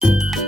Amen.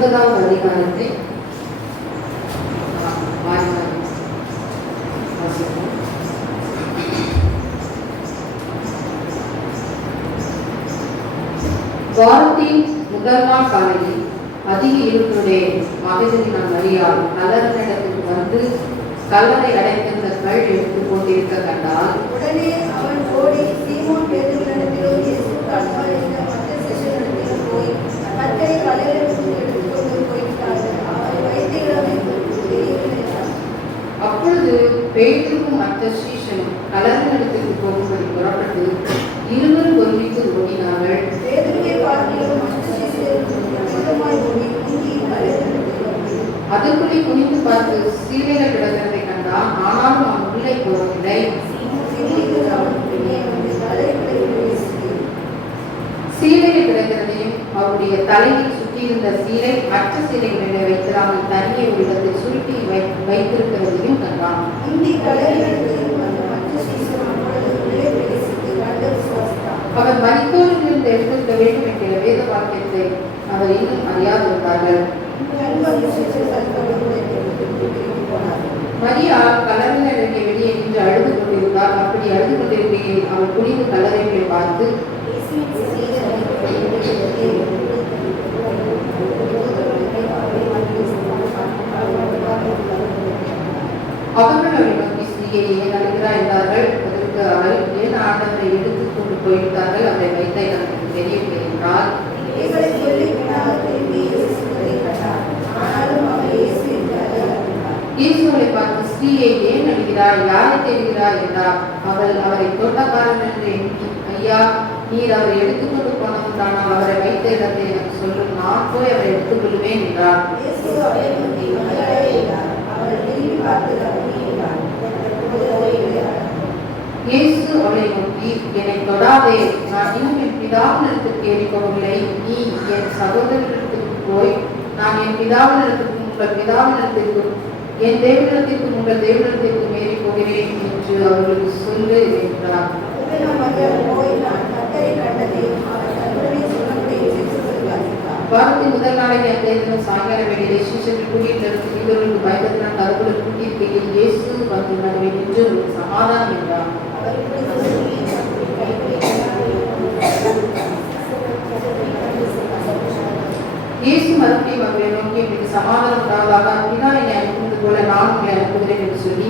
20வது அதிகாரத்தை வாரத்தின் முதல் நாள் காலையில் அதிக இருட்டுடைய மகதினால் மரியாள் கல்லறையிடத்துக்கு வந்து கல்லறை அடைத்திருந்த கல் எடுத்துக் கொண்டிருக்க கண்டால், உடனே அவன் ஓடி சீமோன் பேதுருவினிடத்திலும் இயேசு தன்னால் இருந்த மற்ற சிஷ்யரிடத்திலும் போய் கற்களை கல்லறையிலிருந்து எடுத்துக்கொண்டு போய்விட்டார்கள். அவரை வைத்த இடம் எங்களுக்கு தெரியவில்லை என்றார். அப்பொழுது பேதுருவும் மற்ற சீஷனும் கல்லறையிடத்துக்கு போகும்படி புறப்பட்டு இருவரும் ஒருமித்து ஓடினார்கள். பேதுருவை பார்க்கிலும் மற்ற சீஷரும் வேகமாய் ஓடி குனிந்து கல்லறையிலிருந்து வந்தார்கள். அதற்குள்ளே குனிந்து பார்த்து சீலைகள் கிடக்கிறதை கண்டான். ஆனாலும் அவன் உள்ளே போகவில்லை. சீலைகள் கிடக்கிறதையும் அவருடைய தலையில் சுற்றியிருந்த சீலை மற்ற சீலைகளிலே வைத்திராமல் தனியே ஒரு இடத்தில் சுருட்டி வைத்திருக்கிறதையும் கண்டான். அவர் மரித்தோரிலிருந்து எழுந்திருக்க வேண்டும் என்ற வேத வாக்கியத்தை அவர் இன்னும் அறியாதிருந்தார்கள். மரியா கல்லறையிலே வெளியே நின்று அழுது கொண்டிருந்தார். அப்படி அழுது கொண்டிருக்கையில் அவர் குனிந்து கல்லறைகளை பார்த்து, அவர்கள் அவரை நோக்கி, ஸ்திரீயே, ஏன் அழுகிறாய் என்றார்கள். அதற்கு அவள், ஏன் ஆண்டவரை எடுத்துக் கொண்டு போய்விட்டார்கள், அவரை வைத்த எனக்கு தெரியவில்லை என்றால், இயேசுவை பார்த்து, ஸ்திரீயை, ஏன் அழுகிறாய், யாரை தேடுகிறாய் என்றார். அவள் அவரை தோட்டக்காரன் என்று எண்ணி, ஐயா, நீர் அவரை எடுத்துக்கொண்டு போனதுதானால் அவரை வைத்த இடத்தை எனக்கு சொல்லும், நான் போய் அவரை எடுத்துக் கொள்வேன் என்றார். இயேசு அவளை நோக்கி, என்னை தொடாதே, நான் இன்னும் என் பிதாவினிடத்துக்கு ஏறி போகவில்லை. நீ என் சகோதரனிடத்துக்கு போய், நான் என் பிதாவினிடத்துக்கும் உங்கள் பிதாவினிடத்திற்கும் என் தேவனிடத்திற்கும் உங்கள் தேவனிடத்திற்கும் ஏறி போகிறேன் என்று அவர்களுக்கு சொல்லு என்றார். வாரத்தின் முதல் நாளைக்கு அந்த தினம் சாயங்கால வேளையிலே சீஷர்கள் கூட்டியிலிருந்து இவர்களுக்கு பயத்தினால் தரவுகள் கூட்டியிருக்கையில் இயேசு வந்து நடுவே நின்று ஒரு சமாதானம் என்றார். இயேசு மறுபடியும் அவர்களை நோக்கி, எனக்கு சமாதானம் உண்டாவதாக, பிதா என்னை அனுப்புவது போல நான் உங்களை அனுப்புகிறேன் என்று சொல்லி,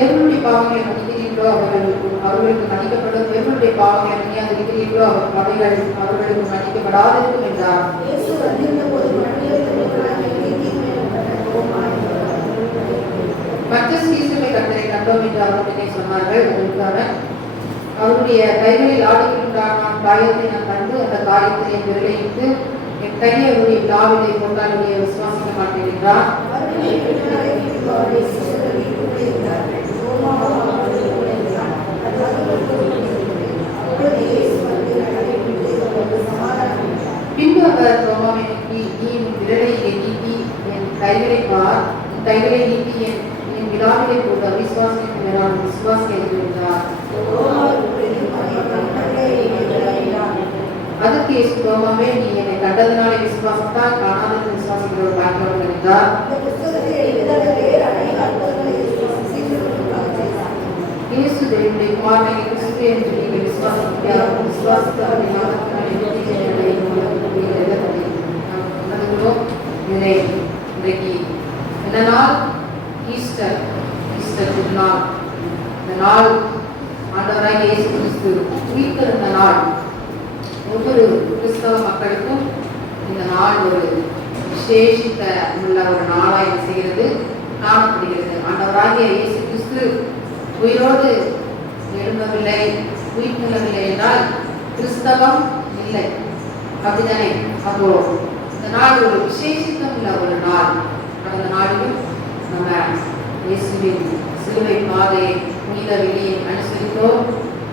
எவருடைய பாவங்களை மன்னிக்கிறீர்களோ அவர்களுக்கு மன்னிக்கப்படும், எவருடைய பாவங்களை மன்னியாதிருக்கிறீர்களோ அவைகள் அவர்களுக்கு மன்னிக்கப்படாதிருக்கும் என்றார். மற்ற சீசர்களை கர்த்தரை கண்டோம் என்று அவருடனே சொன்னார்கள். அதற்காக அவருடைய கைகளில் ஆடிக்கொண்டான காயத்தை நான் கண்டு அந்த காயத்தை என் விரலையிட்டு என் கையை அவருடைய விழாவிலை போட்டால் என்னுடைய விசுவாசிக்க மாட்டேன் என்றார். பின்பு அவர் தோமாவை நோக்கி, நீ உன் விரலை நீட்டி என் கைகளை பார், உன் கைகளை நீட்டி என் விழாவிலை போட்டு அவிசுவாசிக்கு நான் விசுவாசிக்க என்றார். அதுக்கு இயேசு, தோமாவே, நீ என்னை கண்டதினாலே விசுவாசித்தால் காணாதது விசுவாசிக்கிற பாக்கியவான் என்றார். இயேசு தேவனுடைய குமாரனை கிறிஸ்து என்று நீங்கள் விசுவாசித்தவர்கள் நாமத்தினாலே இன்றைக்கு இந்த நாள் ஈஸ்டர் திருநாள். இந்த நாள் ஆண்டவராகிய இயேசு கிறிஸ்து உயிர்த்தெழுந்த நாள். ஒவ்வொரு கிறிஸ்தவ மக்களுக்கும் இந்த நாள் ஒரு விசேஷித்த உள்ள ஒரு நாளாக செய்கிறது, காணப்படுகிறது. ஆண்டவராகிய இயேசு கிறிஸ்து உயிரோடு எழும்பவில்லை, உயிர்த்தெழவில்லை என்றால் கிறிஸ்தவம் இல்லை, அப்படித்தானே? அப்போ இந்த நாள் ஒரு விசேஷித்தம் உள்ள ஒரு நாள். கடந்த நாளிலும் நம்ம இயேசுவின் சிலுவை பாதை புனித வெளியை அனுசரித்தோம்.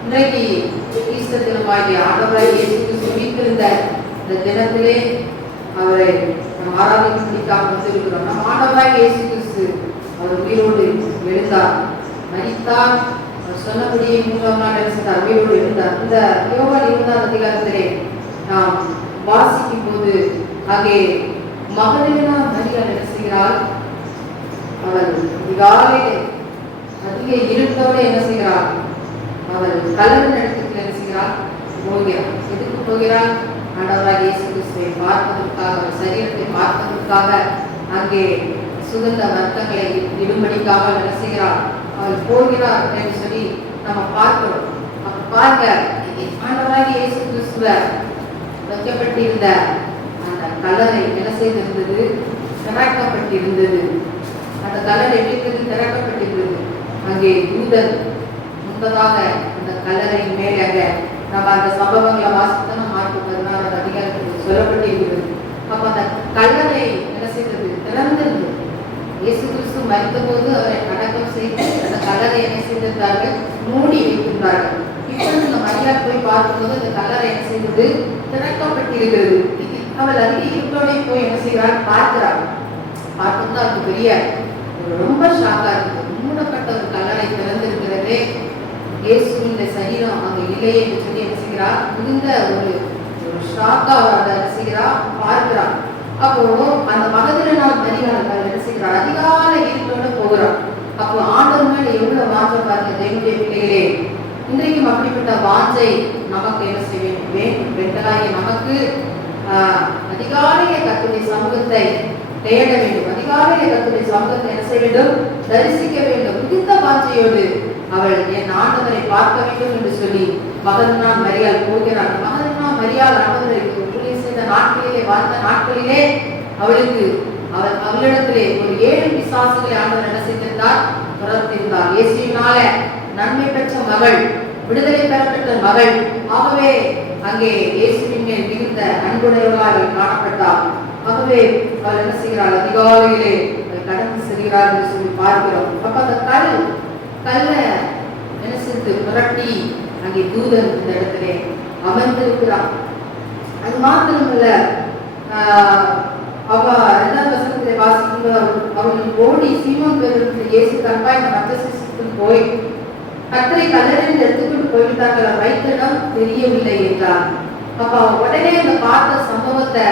இன்றைக்கு ஈஸ்டர் தினமாகிய ஆண்டவராகிய இயேசு கிறிஸ்து உயிர்த்தெழுந்த இந்த தினத்திலே அவரை நாம் ஆராதிக்கும்படிக்காக வந்திருக்கிறோம். நம் ஆண்டவராகிய இயேசு கிறிஸ்து அவர் உயிரோடு எழுந்தார், மரித்தார், அவர் சொன்னபடியே 3ஆம் நாள் எழுந்தார், உயிரோடு எழுந்தார். இந்த யோவான் 20ஆம் அதிகாரத்திலே நாம் வாசிக்கும் போது அங்கே மகதலேனா மரியாள் என்ன செய்கிறாள்? அவள் அதிகாலையிலே அதிக இருட்டோடு என்ன செய்கிறாள்? அவள் கல்லறை இடத்துக்கு என்ன செய்கிறாள்? போகிறாள். எதுக்கு போகிறாள்? ஆண்டவராக இயேசு கிறிஸ்துவை பார்ப்பதற்காக, அவர் சரீரத்தை பார்ப்பதற்காக, அங்கே சுகந்த வர்க்கங்களை இடும்படிக்காக என்ன செய்கிறாள்? அவள் போகிறார் என்று சொல்லி நம்ம பார்க்கிறோம். அப்ப பாருங்க, ஆண்டவராக இயேசு கிறிஸ்துவ வைக்கப்பட்டிருந்த அந்த கல்லறை என்ன செய்திருந்தது? திறக்கப்பட்டிருந்தது. அந்த கல்லறை எப்படி திறக்கப்பட்டிருந்தது? அங்கே யூதன் முன்பதாக அந்த கல்லறையின் மேலே நம்ம அந்த சம்பவங்களை வாசித்தோம். மார்க் 16 அதிகாரத்தில் சொல்லப்பட்டிருக்கிறது. அப்ப அந்த கல்லறை என்ன செய்தது? திறந்திருந்தது. இயேசு கிறிஸ்து மரித்த போது அவரை அடக்கம் செய்து அந்த கல்லறை என்ன செய்திருந்தார்கள்? மூடி வைத்திருந்தார்கள். இப்பொழுது இந்த மரியாதை போய் பார்க்கும்போது அந்த கல்லறை என்ன செய்தது? திறக்கப்பட்டிருக்கிறது. அவள் அதிக இருட்டோட போய் என்ன செய்கிறாள்? பார்க்கிறாள். பார்க்கும்போது அவருக்கு பெரிய ரொம்ப ஷாக்கா இருக்குது. மூடப்பட்ட ஒரு கல்லறை திறந்திருக்கிறதே, இயேசுவின் சரீரம் அங்க இல்லையே என்று சொல்லி என்ன செய்கிறார்? மிகுந்த ஒரு ஷாக்கா அவர் அதை என்ன செய்கிறார்? பார்க்கிறார். அப்போ அந்த மகதலேனா மரியாள் என்ன செய்கிறார்? அதிகாலை இருட்டோட போகிறார். அப்போ ஆண்டவர் மேல எவ்வளவு வாஞ்சை பாருங்க தேவனுடைய பிள்ளைகளே. இன்றைக்கும் அப்படிப்பட்ட வாஞ்சை நமக்கு என்ன செய்ய வேண்டும்? பெண்களாகிய நமக்கு அதிகாலையே கர்த்தருடைய சமூகத்தை தேட வேண்டும். அதிகாலையே கர்த்தருடைய சமூகத்தை என்ன செய்ய வேண்டும்? தரிசிக்க வேண்டும். மிகுந்த வாஞ்சையோடு அவள் என் ஆண்டவரை பார்க்க வேண்டும் என்று சொல்லி மகதலேனா மரியாள் போகிறாள். மகதலேனா மரியாள் ஆண்டவரை ஊழியம் செய்த நாட்களிலே, வாழ்ந்த நாட்களிலே அவளிடத்திலே ஒரு 7 பிசாசுகளை ஆண்டவர் என்ன செய்திருந்தார்? துரத்திருந்தார். இயேசுவினால நன்மை பெற்ற மகள், விடுதலை பெறப்பட்ட மகள். ஆகவே அங்கே இயேசுவின் மேல் மிகுந்த அன்புடையவளாக காணப்பட்டார். ஆகவே அவள் என்ன செய்கிறாள்? அதிகாலையிலே கடந்து செல்கிறார் என்று சொல்லி பார்க்கிறோம். அப்ப அந்த கல்ல என்ன செய்து புரட்டி அங்கே தூதன் இந்த இடத்திலே அமர்ந்திருக்கிறான். அது மாத்திரமல்ல, அவ 2ஆம் வசனத்திலே வாசிக்கும்போது அவர்கள் ஓடி சீமோன் பேதுருவிடம், இயேசு தன்பாய் இந்த மற்ற சிசுக்குள் போய் கர்த்தரை கல்லறையில் எடுத்துக்கொண்டு போய்விட்டார்கள், வைத்த இடம் தெரியவில்லை என்றார். அப்ப அவ உடனே அந்த பார்த்த சம்பவத்தை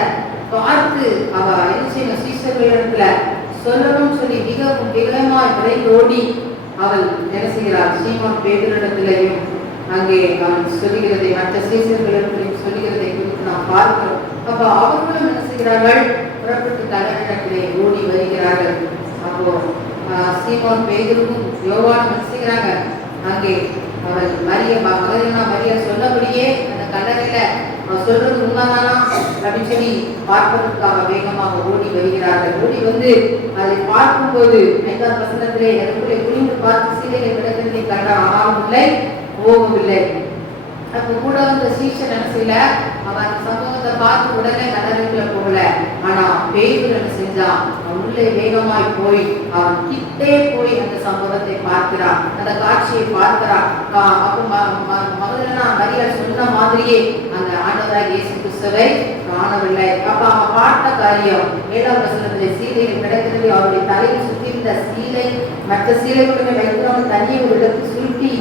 பார்த்து அவ என்ன செய்யணும்? சீஷர்களிடத்துல சொல்லணும்னு சொல்லி மிகவும் வேகமாய் விரைந்து ஓடி அவள் என்ன செய்கிறாள்? சீமோன் பேதுருவிடத்திலேயும் அங்கே அவள் சொல்லுகிறதை, மற்ற சீஷர்களிடத்திலையும் சொல்லுகிறதை குறித்து நாம் பார்க்கிறோம். அப்ப அவர்களும் என்ன செய்கிறார்கள்? புறப்பட்டு கல்லறையிடத்திலே ஓடி வருகிறார்கள். அப்போ சீமோன் பேதுருவும் யோவானும் என்ன செய்கிறாங்க? அங்கே அவள் மகதலேனா மரியாள் சொன்னபடியே அந்த கல்லறையில சொல்றது உண்மைதானா அப்படின்னு சொல்லி பார்ப்பதற்காக வேகமாக ஓடி வருகிறார்கள். ஓடி வந்து அதை பார்க்கும்போது 5ஆம் வசனத்திலே எனக்குள்ளே குனிந்து பார்த்து சீலைகள் கிடக்கிறதை கண்டான், ஆனாலும் இல்லை, போகவில்லை. அப்ப கூட வந்த சீஷன் என்ன செய்யல? அவன் சமூகத்தை பார்த்து உடனே கல்லறைக்குள்ள போகல. ஆனா பேதுரு என்ன செஞ்சான்? உள்ளே வேகமாய் போய் அவன் கிட்டே போய் அந்த சம்பவத்தை பார்க்கிறான், அந்த காட்சியை பார்க்கிறான். அப்ப மகதலேனா மரியாள் சொன்ன மாதிரியே அந்த ஆண்டவராகிய இயேசு கிறிஸ்துவை காணவில்லை. அப்ப அவன் பார்த்த காரியம் 7ஆம் வசனத்திலே சீலையில் கிடக்கிறது. அவருடைய தலையில் சுற்றியிருந்த சீலை மற்ற சீலைகளுடன் வைக்கிறவன் தனியை ஒரு இடத்தில் சுருட்டி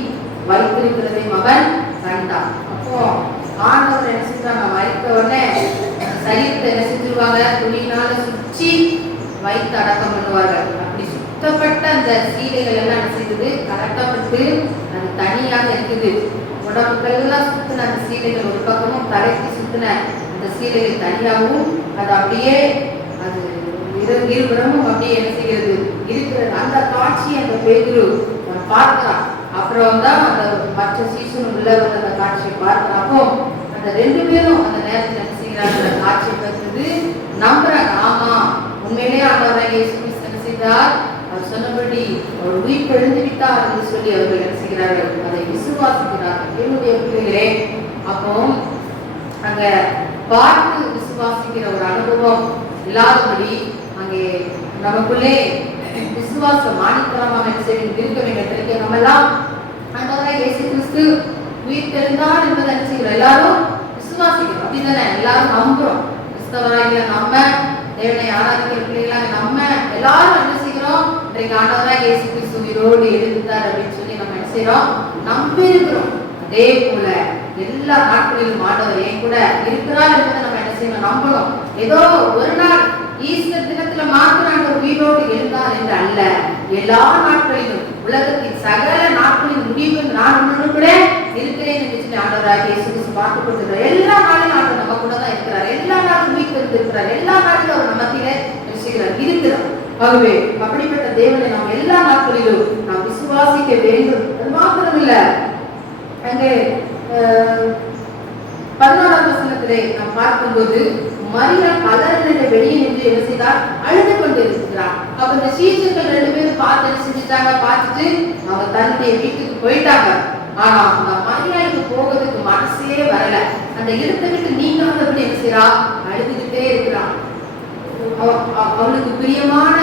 வைத்திருக்கிறதை மகன் கண்டான். அப்போ ஆண்டவர் என்ன செஞ்சாங்க? மரித்த உடனே சரீரத்தை என்ன செஞ்சிருவாங்க? துணியினால சுற்றி வைத்து அடக்கம் பண்ணுவார்கள். அப்படி சுத்தப்பட்ட அந்த சீலைகள் எல்லாம் என்ன செய்யுது? கலட்டப்பட்டு அது தனியாக இருக்குது. உடம்புக்கெல்லாம் சுத்தின அந்த சீலைகள் ஒரு பக்கமும், தலைக்கு சுத்தின அந்த சீலைகள் தனியாகவும், அது அப்படியே அது இருபுறமும் அப்படியே என்ன செய்கிறது? இருக்கிறது. அந்த காட்சியை அந்த பேதுரு பார்க்கிறான். அப்புறம் தான் அந்த மற்ற சீசனும் உள்ள வந்து அந்த காட்சியை பார்க்கிறப்போ அந்த 2 பேரும் அந்த நேரத்தில் என்ன செய்கிறாங்க? அந்த காட்சியை பார்த்து நம்புறாங்க. ஆமா, உண்மையிலேயே ஆண்டவராகிய இயேசு கிறிஸ்து என்ன செய்தார்? அவர் சொன்னபடி அவர் உயிர் எழுந்து விட்டார் என்று சொல்லி அவர்கள் என்ன செய்கிறார்கள்? அதை விசுவாசிக்கிறார்கள். என்னுடைய பிள்ளைகளே, அப்போ அங்க பார்த்து விசுவாசிக்கிற ஒரு அனுபவம் இல்லாதபடி அங்கே நமக்குள்ளே விசுவாசம் மாணிக்கமாக என்ன செய்ய இருக்க வேண்டும். நம்ம எல்லாம் ஆண்டவராகிய இயேசு கிறிஸ்து உயிர் தெழுந்தார் என்பதை என்ன செய்கிறோம்? எல்லாரும் விசுவாசிக்கிறோம். அப்படிதானே? எல்லாரும் நம்புறோம். கிறிஸ்தவராகிய நம்ம, தேவனை ஆராதிக்கிற பிள்ளைகளாக நம்ம எல்லாரும் என்ன செய்கிறோம்? இன்றைக்கு ஆண்டவராகிய இயேசு கிறிஸ்து உயிரோடு எழுந்தார் அப்படின்னு சொல்லி நம்ம என்ன செய்யறோம்? நம்பி இருக்கிறோம். அதே போல எல்லா நாட்களிலும் ஆண்டவர் என் கூட இருக்கிறார் என்பதை நம்ம என்ன செய்யணும், நம்பணும். ஏதோ ஒரு நாள் ஈஸ்டர் தினத்துல மாத்திரம் ஒரு உயிரோடு எழுந்தார் என்று அல்ல, எல்லா நாட்களிலும் உலகத்தின் சகல நாட்களின் முடிவு நான் உன்னுடன் இருக்கிறேன் என்று சொல்லி ஆண்டவராகிய இயேசு கிறிஸ்து பார்த்துக் கொண்டிருக்கிறார். எல்லா நாளும் ஆண்டவர் நம்ம கூட தான் இருக்கிறார். எல்லா நாளும் உயிர்த்து இருக்கிறார். எல்லா நாளிலும் அவர் நம்ம மத்தியில இருக்கிறார். ஆகவே அப்படிப்பட்ட தேவனை நாம் எல்லா நாட்களிலும் நாம் விசுவாசிக்க வேண்டும். அது மாத்திரமில்ல, அங்கே 14ஆம் வசனத்திலே நாம் பார்க்கும்போது மரியாள் கல்லறையில வெளியே நின்று என்ன செய்தார்? அழுது கொண்டு இருக்கிறார். அப்ப இந்த சீஷர்கள் 2 பேரும் பார்த்து என்ன செஞ்சுட்டாங்க? பார்த்துட்டு அவங்க தன்னுடைய வீட்டுக்கு போயிட்டாங்க. ஆனா அந்த மரியாளுக்கு போகிறதுக்கு மனசே வரல. அந்த இடத்தை விட்டு நீங்காதபடி என்ன செய்யறா? அழுதுகிட்டே இருக்கிறான். அவளுக்கு பிரியமான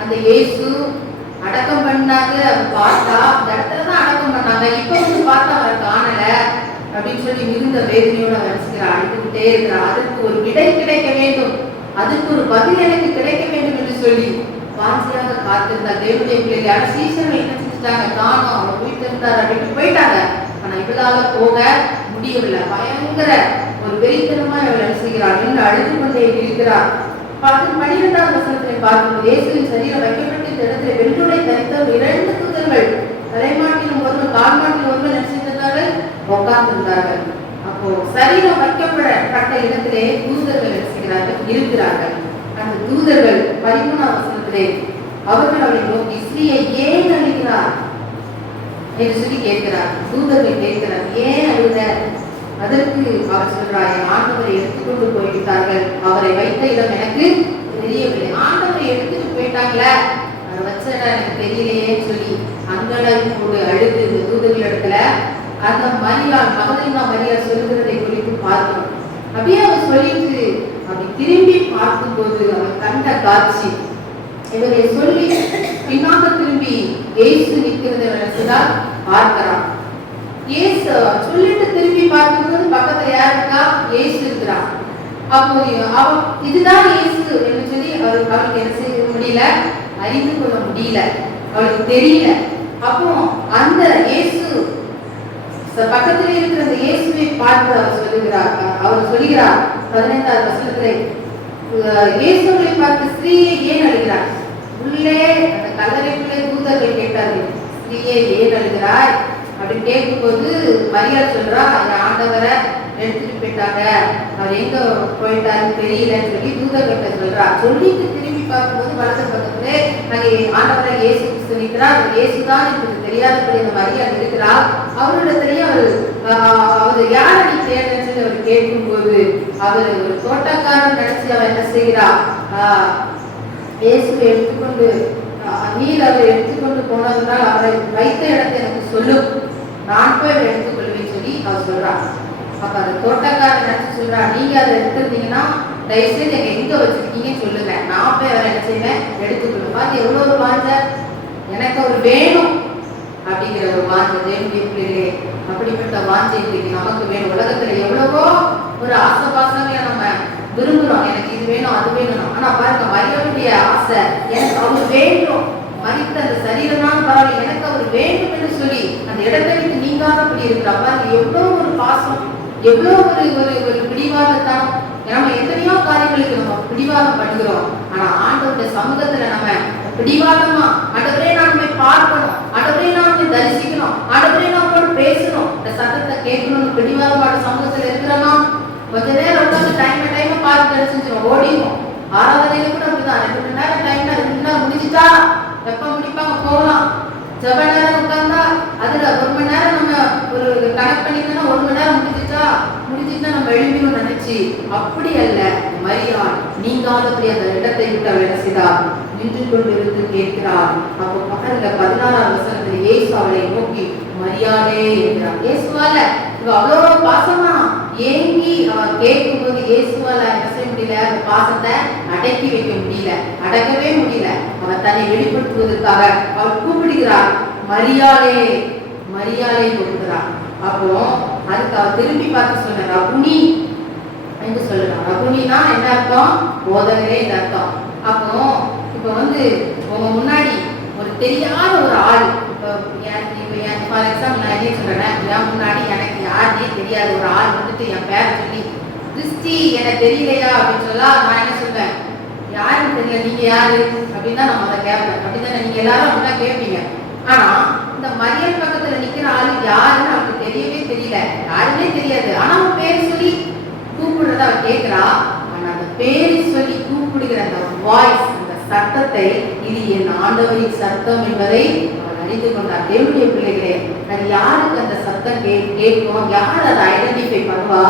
அந்த இயேசு அடக்கம் பண்ணாங்க பார்த்தா, அந்த இடத்துலதான் அடக்கம் பண்ணாங்க, இப்ப வந்து பார்த்தா அவரை காணல அப்படின்னு சொல்லி மிகுந்த வேதனையோட வரிசைக்கிறார், அழுதுகிட்டே இருக்கிறார். அதற்கு ஒரு விடை கிடைக்க வேண்டும், அதுக்கு ஒரு பதில் எனக்கு கிடைக்க வேண்டும் என்று சொல்லி வாஞ்சியாக காத்திருந்தார். தேவனுடைய பிள்ளைகள் சீசர்கள் என்ன செஞ்சுட்டாங்க? காணோம், அவர் வீட்டு இருந்தார் அப்படின்னு போயிட்டாங்க. ஆனா இவளால போக முடியவில்லை. பயங்கர ஒரு வெறித்தனமா இவள் என்ன செய்கிறார்? என்று அழுது கொண்டே இருக்கிறார். 12ஆம் வசனத்திலே பார்க்கும்போது இயேசுவின் சரீரம் வைக்கப்பட்ட இந்த இடத்துல வெள்ளுடை தரித்த 2 தூதர்கள் தலைமாட்டிலும் ஒருவர் கால்மாட்டிலும் ஒருவர் நினைச்சிருந்தார்கள், உட்கார்ந்திருந்தார்கள். அப்போ சரீரம் வைக்கப்பட்ட இடத்திலே தூதர்கள் இருக்கிறார்கள். அந்த தூதர்கள் 13ஆம் வசனத்திலே அவர்கள் அவரை நோக்கி, ஸ்ரீயை ஏன் அழுகிறார் என்று சொல்லி கேட்கிறார். தூதர்கள் கேட்கிறார், ஏன் அழுத? அதற்கு அவர் சொல்றார், என் ஆண்டவரை எடுத்துக்கொண்டு போய்விட்டார்கள், அவரை வைத்த இடம் எனக்கு தெரியவில்லை. ஆண்டவரை எடுத்துட்டு போயிட்டாங்களே, அதை வச்ச இடம் எனக்கு தெரியலையே சொல்லி அங்கோடு அழுது இந்த தூதர்கள் இடத்துல அந்த மரியாள் மகதலேனா மரியாள் சொல்லுகிறதை குறித்து பார்க்கணும். அப்படியே அவர் சொல்லிட்டு அப்படி திரும்பி பார்க்கும்போது அவர் கண்ட காட்சி இவரை சொல்லி பின்னாக திரும்பி இயேசு நிற்கிறத பார்க்கிறான். இயேசு சொல்லிட்டு திரும்பி பார்க்கும்போது பக்கத்துல யார் இருக்கா? இயேசு இருக்கிறார். அப்போ இதுதான் இயேசு என்று சொல்லி அவளுக்கு என்ன செய்ய முடியல, அறிந்து கொள்ள முடியல, அவளுக்கு தெரியல. அப்போ அந்த இயேசு பக்கத்திலே இருக்கிற அந்த இயேசுவை பார்த்து அவர் சொல்லுகிறார் 15ஆம் வசனத்திலே, இயேசுவை பார்த்து ஸ்ரீயை ஏன் அழுகிறார்? உள்ளே அந்த கல்லறைக்குள்ளே தூதர்கள் கேட்டார்கள், ஸ்ரீயை ஏன் அழுகிறாய் அப்படின்னு கேட்கும்போது மரியாள் சொல்றா, என் ஆண்டவரை எடுத்துட்டு போயிட்டாங்க, அவர் எங்க போயிட்டாருன்னு தெரியலன்னு சொல்லி தூதர்கிட்ட சொல்றா. சொல்லிட்டு திரும்பி பார்க்கும்போது வலது பக்கத்திலே அங்கே ஆண்டவரை இயேசு கிறிஸ்து நிற்கிறார். இயேசுதான் எனக்கு தெரியாதபடி அந்த மரியாள் இருக்கிறார். அவரிடத்திலேயே அவர் யாரை நீ தேடுன்னு சொல்லி அவர் கேட்கும்போது அவர் ஒரு தோட்டக்காரன் நினைச்சு அவர் என்ன செய்கிறார்? இயேசுவை எடுத்துக்கொண்டு நீர் அவர் எடுத்துக்கொண்டு போனதுனால் அவரை வைத்த இடத்தை எனக்கு சொல்லும், நான் போய் அவரை எடுத்துக்கொள்வேன்னு சொல்லி அவர் சொல்றார். அப்ப அந்த தோட்டக்காரர் நினைச்சு சொல்றா, நீங்க அதை எடுத்துருந்தீங்கன்னா தயவுசெய்து எங்க வச்சிருக்கீங்கன்னு சொல்லுங்க, நான் போய் அவரை என்ன செய்வேன்? எடுத்துக்கொள்ளும். பார்த்து எவ்வளவு ஒரு வாஞ்ச, எனக்கு அவர் வேணும் அப்படிங்கிற ஒரு வாஞ்ச. தேவனுடைய பிள்ளைகளே, அப்படிப்பட்ட வாஞ்சை இன்றைக்கு நமக்கு வேணும். உலகத்துல எவ்வளவோ ஒரு ஆசைபாசங்களை நம்ம விரும்புறோம், எனக்கு இது வேணும் அது வேணும். ஆனா பாருங்க, மரியாளுடைய ஆசை எனக்கு அவர் வேண்டும், மரித்த அந்த சரீரமான பரவாயில்ல, எனக்கு அவர் வேண்டும் என்று சொல்லி அந்த இடத்தை விட்டு நீங்காதபடி இருக்கிற பாருங்க. எவ்வளவு ஒரு பாசம், எவ்வளவு ஒரு பிடிவாதத்தான். நம்ம எத்தனையோ காரியங்களுக்கு நம்ம பிடிவாதம் பண்ணுகிறோம். ஆனா ஆண்டவருடைய சமூகத்துல நம்ம பிடிவாதமா, ஆண்டவரே நான் உண்மை பார்க்கணும், ஆண்டவரே நான் உண்மை தரிசிக்கணும், ஆண்டவரே நான் உங்களோட பேசணும், இந்த சத்தத்தை கேட்கணும்னு பிடிவாதமான சமூகத்துல இருக்கிறோமா? கொஞ்ச நேரம் உட்காந்து டைம் பார்த்து செஞ்சிடும், ஓடிடும். ஆராதனையில கூட அப்படிதான், 2 மணி நேரம் டைம்ல 2 மணி நேரம் முடிஞ்சுட்டா எப்ப முடிப்பாங்க போகலாம். ஜப நேரம் உட்கார்ந்தா அதுல 1 மணி நேரம் நம்ம ஒரு கனெக்ட் பண்ணிக்கணும்னா 1 மணி நேரம் முடிஞ்சுட்டா நம்ம எழுப்பிடும் நினைச்சு. அப்படி அல்ல, மரியாள் நீங்காதபடி அந்த இடத்தை விட்டு அவள் என்ன செய்தார்? நின்று கொண்டு இருந்து கேட்கிறார். அப்போ பக்கத்துல 16ஆம் வசனத்தில் இயேசு அவளை நோக்கி மரியாளே என்கிறார். இயேசுவால இவ அவ்வளோ பாசமா ஏங்கி அவன் கேட்கும்போது இயேசுவால என்ன செய்ய முடியல? அந்த பாசத்தை அடக்கி வைக்க முடியல, அடக்கவே முடியல. அவன் தன்னை வெளிப்படுத்துவதற்காக அவர் கூப்பிடுகிறார், மரியாளே மரியாளே கொடுக்கிறார். அப்போ அதுக்கு அவர் திரும்பி பார்த்து சொன்னார், ரபுனி என்று சொல்லுறான். ரபுனினா என்ன அர்த்தம்? போதகரே அர்த்தம். அப்போ இப்ப உங்க முன்னாடி ஒரு தெரியாத ஒரு ஆள், ஃபார் எக்ஸாம்பிள் நான் என்ன சொல்றேன், என் முன்னாடி எனக்கு யாருன்னே தெரியாத ஒரு ஆள் வந்துட்டு என் பேரை சொல்லி கிறிஸ்டி என தெரியலையா அப்படின்னு சொல்லா நான் என்ன சொல்வேன், யாருன்னு தெரியல, நீங்க யாரு அப்படின்னு தான் நம்ம அதை கேட்பேன். அப்படித்தானே நீங்க எல்லாரும் அப்படிதான் கேட்பீங்க. ஆனா இந்த மரியல் பக்கத்துல நிக்கிற ஆளு யாருன்னு அவனுக்கு தெரியவே தெரியல, யாருமே தெரியாது. ஆனா அவன் பேர் சொல்லி கூப்பிடுறத அவன் கேட்கிறா. ஆனா அந்த பேர் சொல்லி கூப்பிடுகிற அந்த வாய்ஸ், அந்த சத்தத்தை, இது என் ஆண்டவரின் சத்தம் என்பதை அவன் அறிந்து கொண்டார். தேவனுடைய பிள்ளைகளே, அது யாருக்கு அந்த சத்தம் கேட்கும், யார் அதை ஐடென்டிஃபை பண்ணுவா?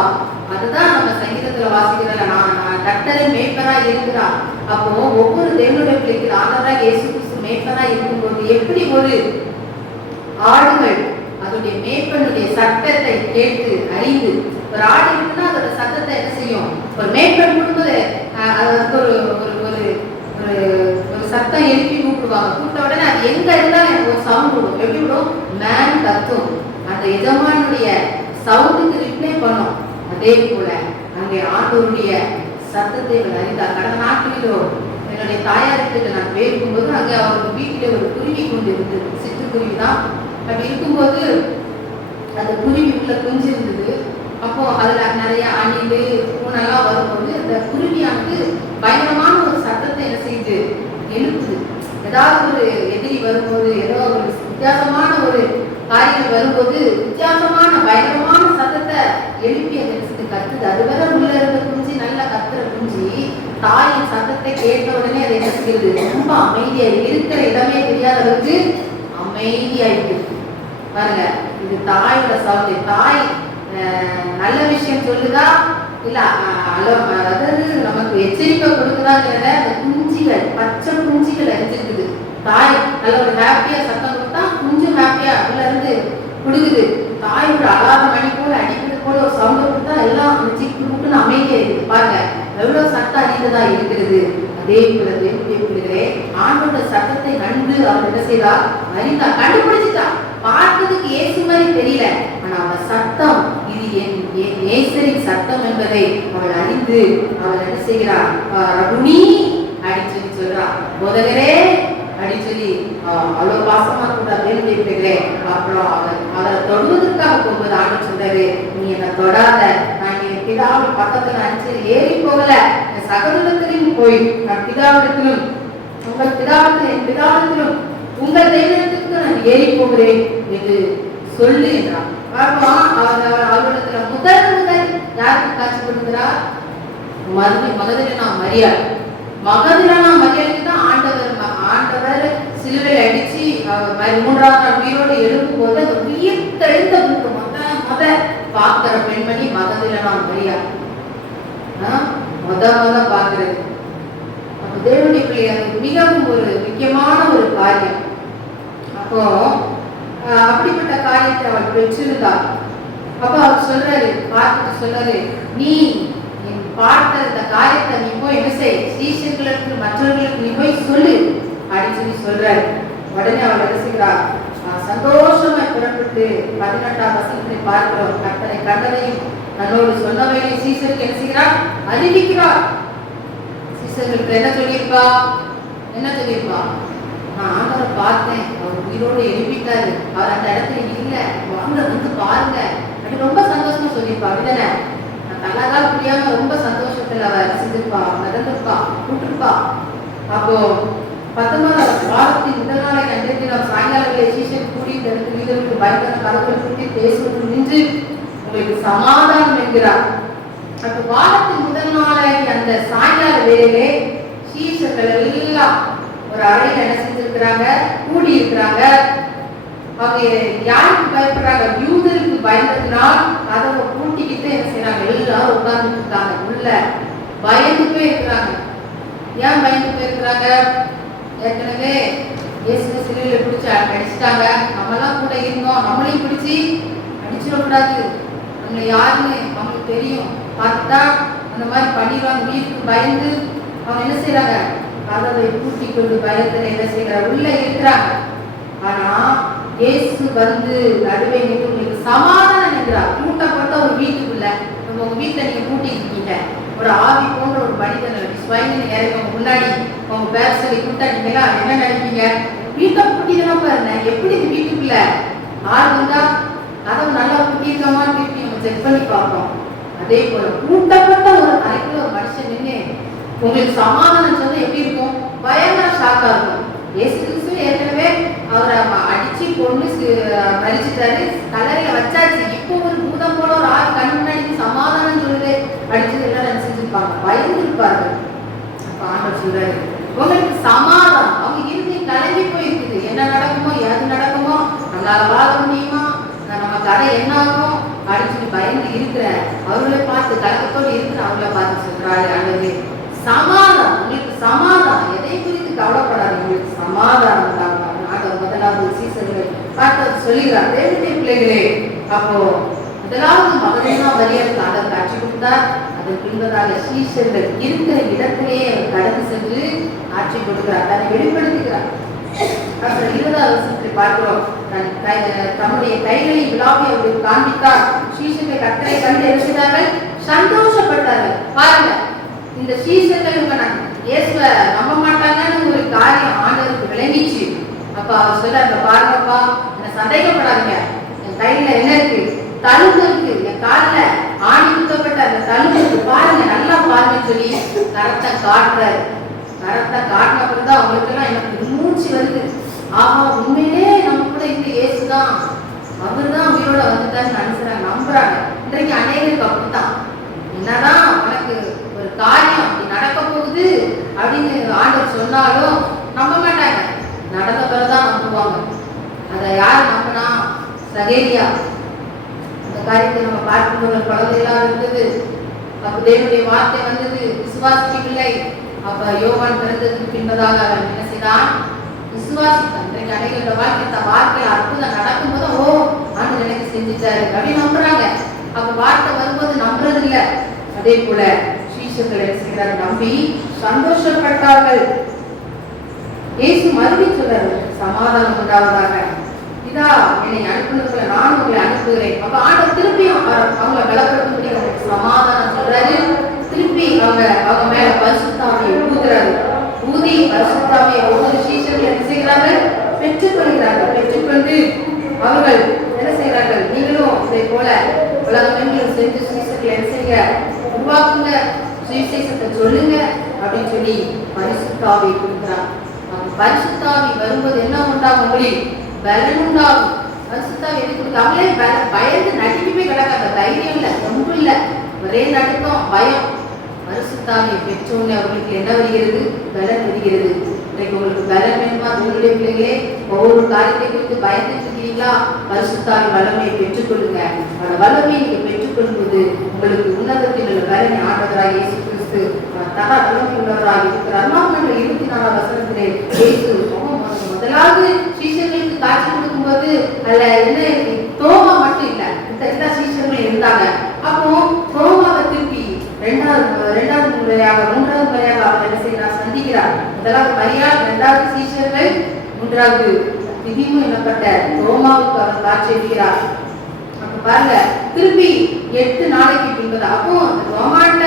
அதுதான் நம்ம சங்கீதத்துல வாசிக்கிறதுல, நான் கர்த்தரின் மேய்ப்பரா இருக்கிறார். அப்போ ஒவ்வொரு தேவனுடைய பிள்ளைக்கு ஆண்டவராக இயேசு கிறிஸ்து மேய்ப்பரா இருக்கும்போது எப்படி ஒரு ஆடுகள் அதோடைய மேய்ப்பனுடைய சத்தத்தை கேட்டு அறிந்து, ஒரு ஆடு இருக்குன்னா அதோட சத்தத்தை என்ன செய்யும், ஒரு மேய்ப்பன் கூடும்போது அதுக்கு ஒரு ஒரு ஒரு சத்தம் எழுப்பி கூப்பிடுவாங்க. கூப்பிட்ட உடனே அது எங்க இருந்தா எனக்கு ஒரு சவுண்ட் விடும். எப்படி விடும்? மேன் கத்தும். அந்த எஜமானுடைய சவுண்டுக்கு ரிப்ளை பண்ணும். அதே போல அங்கே ஆண்டவருடைய சத்தத்தை அறிந்தார். கடந்த நாட்களிலோ என்னுடைய தாயாருக்கு நான் போயிருக்கும்போது அங்கே அவர் வீட்டில் ஒரு குருவி கொண்டு இருந்தது, சிட்டுக்குருவி தான். அப்படி இருக்கும்போது அந்த குருவி உள்ள குஞ்சு இருந்தது. அப்போ அதுல நிறைய அணிலு பூனெல்லாம் வரும்போது அந்த குருவியானது பயங்கரமான ஒரு சத்தத்தை என்ன செய்யுது, எழுப்புது. ஏதாவது ஒரு எதிரி வரும்போது, ஏதோ ஒரு வித்தியாசமான ஒரு காரியங்கள் வரும்போது வித்தியாசமான பயங்கரமான சத்தத்தை எழுப்பி அதை கத்துது. அதுவரை உள்ள இருந்த குஞ்சு, நல்ல கத்துற குஞ்சு, தாயின் சத்தத்தை கேட்ட உடனே அதை என்ன செய்யுது, ரொம்ப அமைதியா இருக்கிற இடமே தெரியாத அளவுக்கு அமைதியாயிட்டு பாருங்க. இது தாயோட சவுண்ட். தாய் நல்ல விஷயம் சொல்லுதா இல்ல அதாவது நமக்கு எச்சரிக்கை கொடுக்குதாங்கிறத அந்த குஞ்சிகள், பச்சை குஞ்சிகள் அறிஞ்சிருக்குது. தாய் நல்ல ஒரு ஹாப்பியா சத்தம் கொடுத்தா குஞ்சு ஹாப்பியா உள்ள இருந்து கொடுக்குது. தாயோட அலாத மணி போல அடிக்கிறது போல ஒரு சவுண்ட் கொடுத்தா எல்லாம் சிக்குன்னு அமைதியா இருக்குது. பாருங்க எவ்வளவு சத்தம் அறிந்ததா இருக்கிறது. அதே போல தேவனுடைய ஆண்டோட சத்தத்தை நன்கு அவர் என்ன செய்தா, அறிந்தா, கண்டுபிடிச்சிட்டா. பார்த்ததுக்கு இயேசு மாதிரி தெரியல, ஆனா அவன் சத்தம் இது என் நேசரின் சத்தம் என்பதை அவள் அறிந்து அவள் என்ன செய்கிறார், ரகுனி அப்படின்னு சொல்லி சொல்றா, போதகரே அப்படின்னு சொல்லி அவ்வளவு பாசமா கூட தேவனுடைய. அப்புறம் அவரை தொடுவதற்காக போகும்போது ஆண்டு சொல்றாரு, நீ என்னை தொடாத, நான் என் பிதாவின் பக்கத்துல அடிச்சு ஏறி போகல, என் சகோதரத்திலும் போய் நான் பிதாவிடத்திலும் உங்கள் பிதாவிடத்திலும் என் பிதாவிடத்திலும் உங்கள் தெய்வத்துக்கு நான் ஏறி போகிறேன் என்று சொல்லு என்றார். அவரிடத்துல முதல் யாருக்கு காட்சி கொடுக்கிறார்? மகதலேனா மரியாள். மகதலேனா மரியாளுக்கு தான் ஆண்டவர் சிலுவையில் அடிச்சு மூன்றாவது நாள் உயிரோடு எழுப்பும் போது அந்த உயிர் தெளிந்த முத பார்க்கிற பெண்மணி மகதலேனா மரியாள். முத பார்க்கிறது தேவனுடைய பிள்ளைகள் மிகவும் ஒரு முக்கியமான ஒரு காரியம். அப்போ அப்படிப்பட்ட காரியத்தை அவள் பெற்றிருந்தாள். அப்போ அவர் சொல்றாரு, பார்த்துட்டு சொல்றாரு, நீ பார்த்த இந்த காரியத்தை நீ போய் என்ன செய், சீஷர்களுக்கு மற்றவர்களுக்கு நீ போய் சொல்லு அப்படின்னு சொல்லி சொல்றாரு. உடனே அவள் என்ன செய்கிறார், சந்தோஷமா புறப்பட்டு 18ஆம் வசனத்தை பார்க்கிறோம். கர்த்தரை கண்டதையும் தன்னோடு சொன்னவையை சீஷருக்கு என்ன செய்கிறார், அறிவிக்கிறார். சீஷர்களுக்கு என்ன சொல்லியிருப்பா, நான் ஆண்டவரை பார்த்தேன், அவர் உயிரோடு எழுப்பிட்டாரு, அவர் அந்த இடத்துல இல்லை, வாங்க வந்து பாருங்க அப்படி ரொம்ப சந்தோஷமா சொல்லியிருப்பா. அப்படிதானே? தலகால் புரியாம ரொம்ப சந்தோஷத்துல அவ செஞ்சிருப்பா, நடந்திருப்பா, கூட்டிருப்பா. அப்போ 19ஆம் வாரத்தின் முதல் நாளை கண்டித்து நாம் சாயங்காலங்களை சீஷன் கூடி இந்த வீரர்களுக்கு பயங்கர கலங்கள் கூட்டி பேசுவது நின்று உங்களுக்கு சமாதானம் என்கிறார். அப்ப வாரத்தின் முதல் நாளை அந்த சாயங்கால வேலையிலே சீஷர்கள் எல்லாம் ஒரு அறையில என்ன செஞ்சிருக்கிறாங்க, கூடி இருக்கிறாங்க. அவங்க யாருக்கு பயப்படுறாங்க, யூதருக்கு பயந்ததுனால் கதவை பூட்டிக்கிட்டு என்ன செய்யறாங்க, எல்லாரும் உட்கார்ந்துட்டு இருக்காங்க. உள்ள பயந்து போய் இருக்கிறாங்க. ஏன் பயந்து போயிருக்கிறாங்க? ஏற்கனவே இயேசு சிலுவையில பிடிச்சு அடிச்சுட்டாங்க, நம்மளாம் கூட இருந்தோம், நம்மளையும் பிடிச்சி அடிச்சிடக்கூடாது, நம்மளை யாருன்னு அவங்களுக்கு தெரியும், பார்த்தா அந்த மாதிரி பண்ணிடுவாங்க. வீட்டுக்கு பயந்து அவங்க என்ன செய்யறாங்க, கதவை பூட்டி கொண்டு பயத்துல என்ன செய்யறாங்க, உள்ள இருக்கிறாங்க. ஆனா இயேசு வந்து நடுவே நின்று உங்களுக்கு சமாதானம் என்கிறார். கூட்டப்பட்ட ஒரு வீட்டுக்குள்ள, உங்க வீட்டுல நீங்க பூட்டிட்டு இருக்கீங்க, ஒரு ஆவி போன்ற ஒரு மனிதனை ஸ்வைன்னு இறங்க முன்னாடி உங்க பேர் சொல்லி கூட்டா, நீங்களா என்ன நினைப்பீங்க? வீட்டை பூட்டிதான் பாருங்க, எப்படி இது வீட்டுக்குள்ள ஆள் வந்தா கதவு நல்லா பூட்டியிருக்கோமான்னு திருப்பி நம்ம செக் பண்ணி பார்ப்போம். அதே போல கூட்டப்பட்ட ஒரு அறைக்குள்ள ஒரு மனுஷன் நின்று உங்களுக்கு சமாதானம் சொன்னா எப்படி இருக்கும்? பயங்கர ஷாக்கா இருக்கும். இயேசு கிறிஸ்து ஏற்கனவே அவரை அடிச்சு கொண்டு மறிச்சுட்டாரு, கல்லறையில வச்சாச்சு. இப்போ ஒரு பூதம் போல ஒரு ஆள் கண் முன்னாடி சமாதானம் சொல்லுது அடிச்சது எல்லாரும் நினைச்சிருப்பாங்க, பயந்து இருப்பார்கள். அப்ப ஆண்டவர் சொல்றாரு, உங்களுக்கு சமாதானம். அவங்க இறுதி கலங்கி போயிருக்குது. என்ன நடக்குமோ எது நடக்குமோ, நம்மளால வாழ முடியுமா, நம்ம கடை என்ன ஆகும் அப்படின்னு பயந்து இருக்கிற அவர்களை பார்த்து கலக்கத்தோடு இருக்கிற அவர்களை பார்த்து சொல்றாரு ஆண்டவரே, சமாதானம், உங்களுக்கு சமாதானம், எதை குறித்து கவலைப்படாது, உங்களுக்கு சமாதானம் தான். ஆண்டவர் முதலாவது சீசர்களை பார்த்து சொல்லுகிறார், தேவனுடைய பிள்ளைகளே. அப்போ முதலாவது மகனா வரியருக்கு ஆண்டவர் காட்சி கொடுத்தார். அதன் பின்பதாக சீசர்கள் இருக்கிற இடத்திலேயே கடந்து சென்று ஆட்சி கொடுக்கிறார், தன்னை வெளிப்படுத்துகிறார். அப்புறம் 20வது வசனத்தை பார்க்கிறோம், தன்னுடைய கைகளை விழாவை அவருக்கு காண்பித்தார். சீசர்கள் கர்த்தரை கண்டு இருக்கிறார்கள், சந்தோஷப்பட்டார்கள். பாருங்க, இந்த சீசர்கள் இயேசுவை நம்ப மாட்டாங்கன்னு ஒரு காரியம் ஆண்டவருக்கு விளங்கிச்சு. அப்ப அவர் சொல்றாரு, பாருங்கப்பா, என்ன சந்தேகப்படாதீங்க, என் கையில என்ன இருக்கு, தழும்பு இருக்கு, என் காலில ஆணி குத்தப்பட்ட அந்த தழும்பு இருக்கு, பாருங்க, நல்லா பாருங்க சொல்லி கரத்தை காட்டுறாரு. கரத்தை காட்டினப்பறம் தான் அவங்களுக்கு எல்லாம் எனக்கு மூச்சு வருது. ஆமா, உண்மையிலே நம்ம கூட இந்த இயேசுதான், அவர் தான் உயிரோட வந்துட்டாருன்னு நினைச்சுறாங்க, நம்புறாங்க. இன்றைக்கு அநேகருக்கு அப்படித்தான். என்னதான் உனக்கு ஒரு காரியம் அப்படி நடக்க போகுது அப்படின்னு ஆண்டவர் சொன்னாலும் நம்ப மாட்டாங்க. நடந்த பிறகுதான் நம்புவாங்க. அதை யார் நம்பினா? சகேரியா. அந்த காரியத்தை நம்ம பார்க்கும்போது குழந்தையெல்லாம் இருந்தது. அப்ப தேவனுடைய வார்த்தை வந்தது, விசுவாசிக்கவில்லை. அப்ப யோவான் பிறந்ததுக்கு பின்பதாக அவன் என்ன செய்தான்? விசுவாசித்தான். இன்றைக்கு அநேக வாழ்க்கையில அற்புதம் நடக்கும்போது, ஓ ஆண்டு எனக்கு செஞ்சுட்டாரு அப்படின்னு நம்புறாங்க. அப்ப வார்த்தை வரும்போது நம்புறது இல்லை. அதே போல சீஷர்கள் என்ன செய்கிறார்? நம்பி சந்தோஷப்பட்டார்கள். இயேசு மறுபடியும் சொல்றாரு, சமாதானம் உண்டாவதாக, இதா என்னை அனுப்புனதுல நான் உங்களை அனுப்புகிறேன். அப்ப ஆண்டவர் திருப்பியும் அவங்களை பலப்படுத்தும்படி அவங்களுக்கு சமாதானம் சொல்றாரு. திருப்பி அவங்க மேல பரிசுத்தாவியை ஊதுறாரு. ஊதி பரிசுத்தாவியை ஒவ்வொரு சீஷர்கள் என்ன செய்கிறார்கள்? பெற்றுக்கொள்கிறார்கள். பெற்றுக்கொண்டு அவர்கள் என்ன செய்கிறார்கள்? நீங்களும் இதை போல உலகமெங்கிலும் சென்று சீஷர்கள் என்ன செய்ய உருவாக்குங்க, சுவிசேஷத்தை சொல்லுங்க அப்படின்னு சொல்லி பரிசுத்தாவியை கொடுக்கிறார். பரிசுத்தாவி வரும்போது என்ன உண்டாகும்? உங்களுக்கு பலன் உண்டாகும். பரிசுத்தாவி எது கொடுத்தாங்களே பயந்து நடிக்கவே கிடக்காத, தைரியம் இல்லை, ரொம்ப இல்லை, ஒரே நடுக்கம், பயம். பரிசுத்தாவியை பெற்றோன்னு அவர்களுக்கு என்ன வருகிறது? பலன் வருகிறது. இன்றைக்கு உங்களுக்கு பலன் வேணுமா? உங்களுடைய பிள்ளைகளே ஒவ்வொரு காரியத்தை குறித்து பயந்துட்டு இருக்கிறீங்களா? பரிசுத்தாவி வல்லமையை பெற்றுக்கொள்ளுங்க. அந்த வல்லமையை நீங்க பெற்றுக்கொள்ளும்போது உங்களுக்கு உன்னதத்தில் உள்ள பலனை ஆண்டவராக இயேசு கிறிஸ்து தர வல்லமை உள்ளவராக இருக்கிறார். 24வது வசனத்திலே இயேசு முதலாவது சீஷர்களுக்கு காட்சி கொடுக்கும்போது அல்ல என்ன தோமா மட்டும் இல்ல, இந்த சீஷர்கள் இருந்தாங்க. அப்போ தோமாவை திருப்பி இரண்டாவது முறையாக மூன்றாவது முறையாக அவர் என்ன செய்யறார்? சந்திக்கிறார். முதலாவது மரியாள், இரண்டாவது சீஷர்கள், மூன்றாவது திதிமு எனப்பட்ட தோமாவுக்கு அவர் காட்சி அளிக்கிறார். அப்ப பாருங்க, திருப்பி 8 நாளைக்கு பின்பது அப்போ தோமாட்ட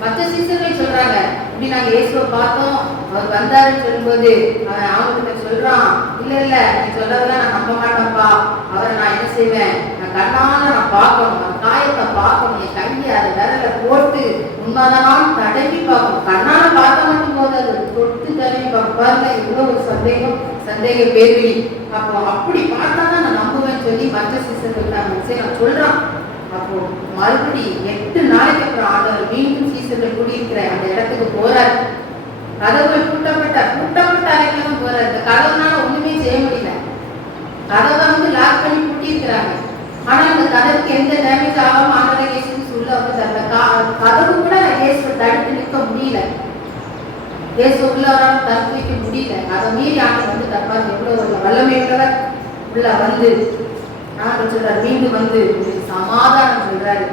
மற்ற சீஷர்கள் சொல்றாங்க, இப்படி நாங்க இயேசுவை பார்த்தோம், அவர் வந்தாருன்னு சொல்லும்போது அவன் அவங்ககிட்ட சொல்றான், இல்ல இல்ல நீ சொல்றதெல்லாம் நான் நம்ப மாட்டேன்ப்பா, அவரை நான் என்ன செய்வேன், நான் கண்ணால நான் பார்க்கணும், நான் காயத்தை பார்க்கணும், என் கையை அதை விரல போட்டு உண்மைதான் தடவி பார்க்கணும். கண்ணால பார்க்க மட்டும் போது அது தொட்டு தடவி பார்க்க. பாருங்க, இவ்வளவு ஒரு சந்தேக பேர்வழி. அப்போ அப்படி பார்த்தா தான் நான் நம்புவேன்னு சொல்லி மற்ற சீசர்கள்ட்ட நான் சொல்றான். அப்போ மறுபடி 8 நாளைக்கு அப்புறம் ஆண்டவர் மீண்டும் சீசர்கள் கூடியிருக்கிற அந்த இடத்துக்கு போறார். கதவுகள் கூட்டப்பட்ட அறைகளும் போறார். இந்த கதவுனால ஒண்ணுமே செய்ய முடியல. கதவை வந்து லாக் பண்ணி கூட்டியிருக்கிறாங்க. ஆனா அந்த கதவுக்கு எந்த டேமேஜ் ஆகாம ஆண்டவர் இயேசு உள்ள வந்து அந்த கதவு கூட இயேசுவை தடுத்து நிற்க முடியல. இயேசு உள்ளவரால் தடுத்து வைக்க முடியல. அதை மீறி ஆண்டவர் வந்து தப்பாது எவ்வளவு வல்லமை உள்ளவர் உள்ள வந்து ஆண்டவர் சொல்றாரு, மீண்டும் வந்து சமாதானம் சொல்றாரு.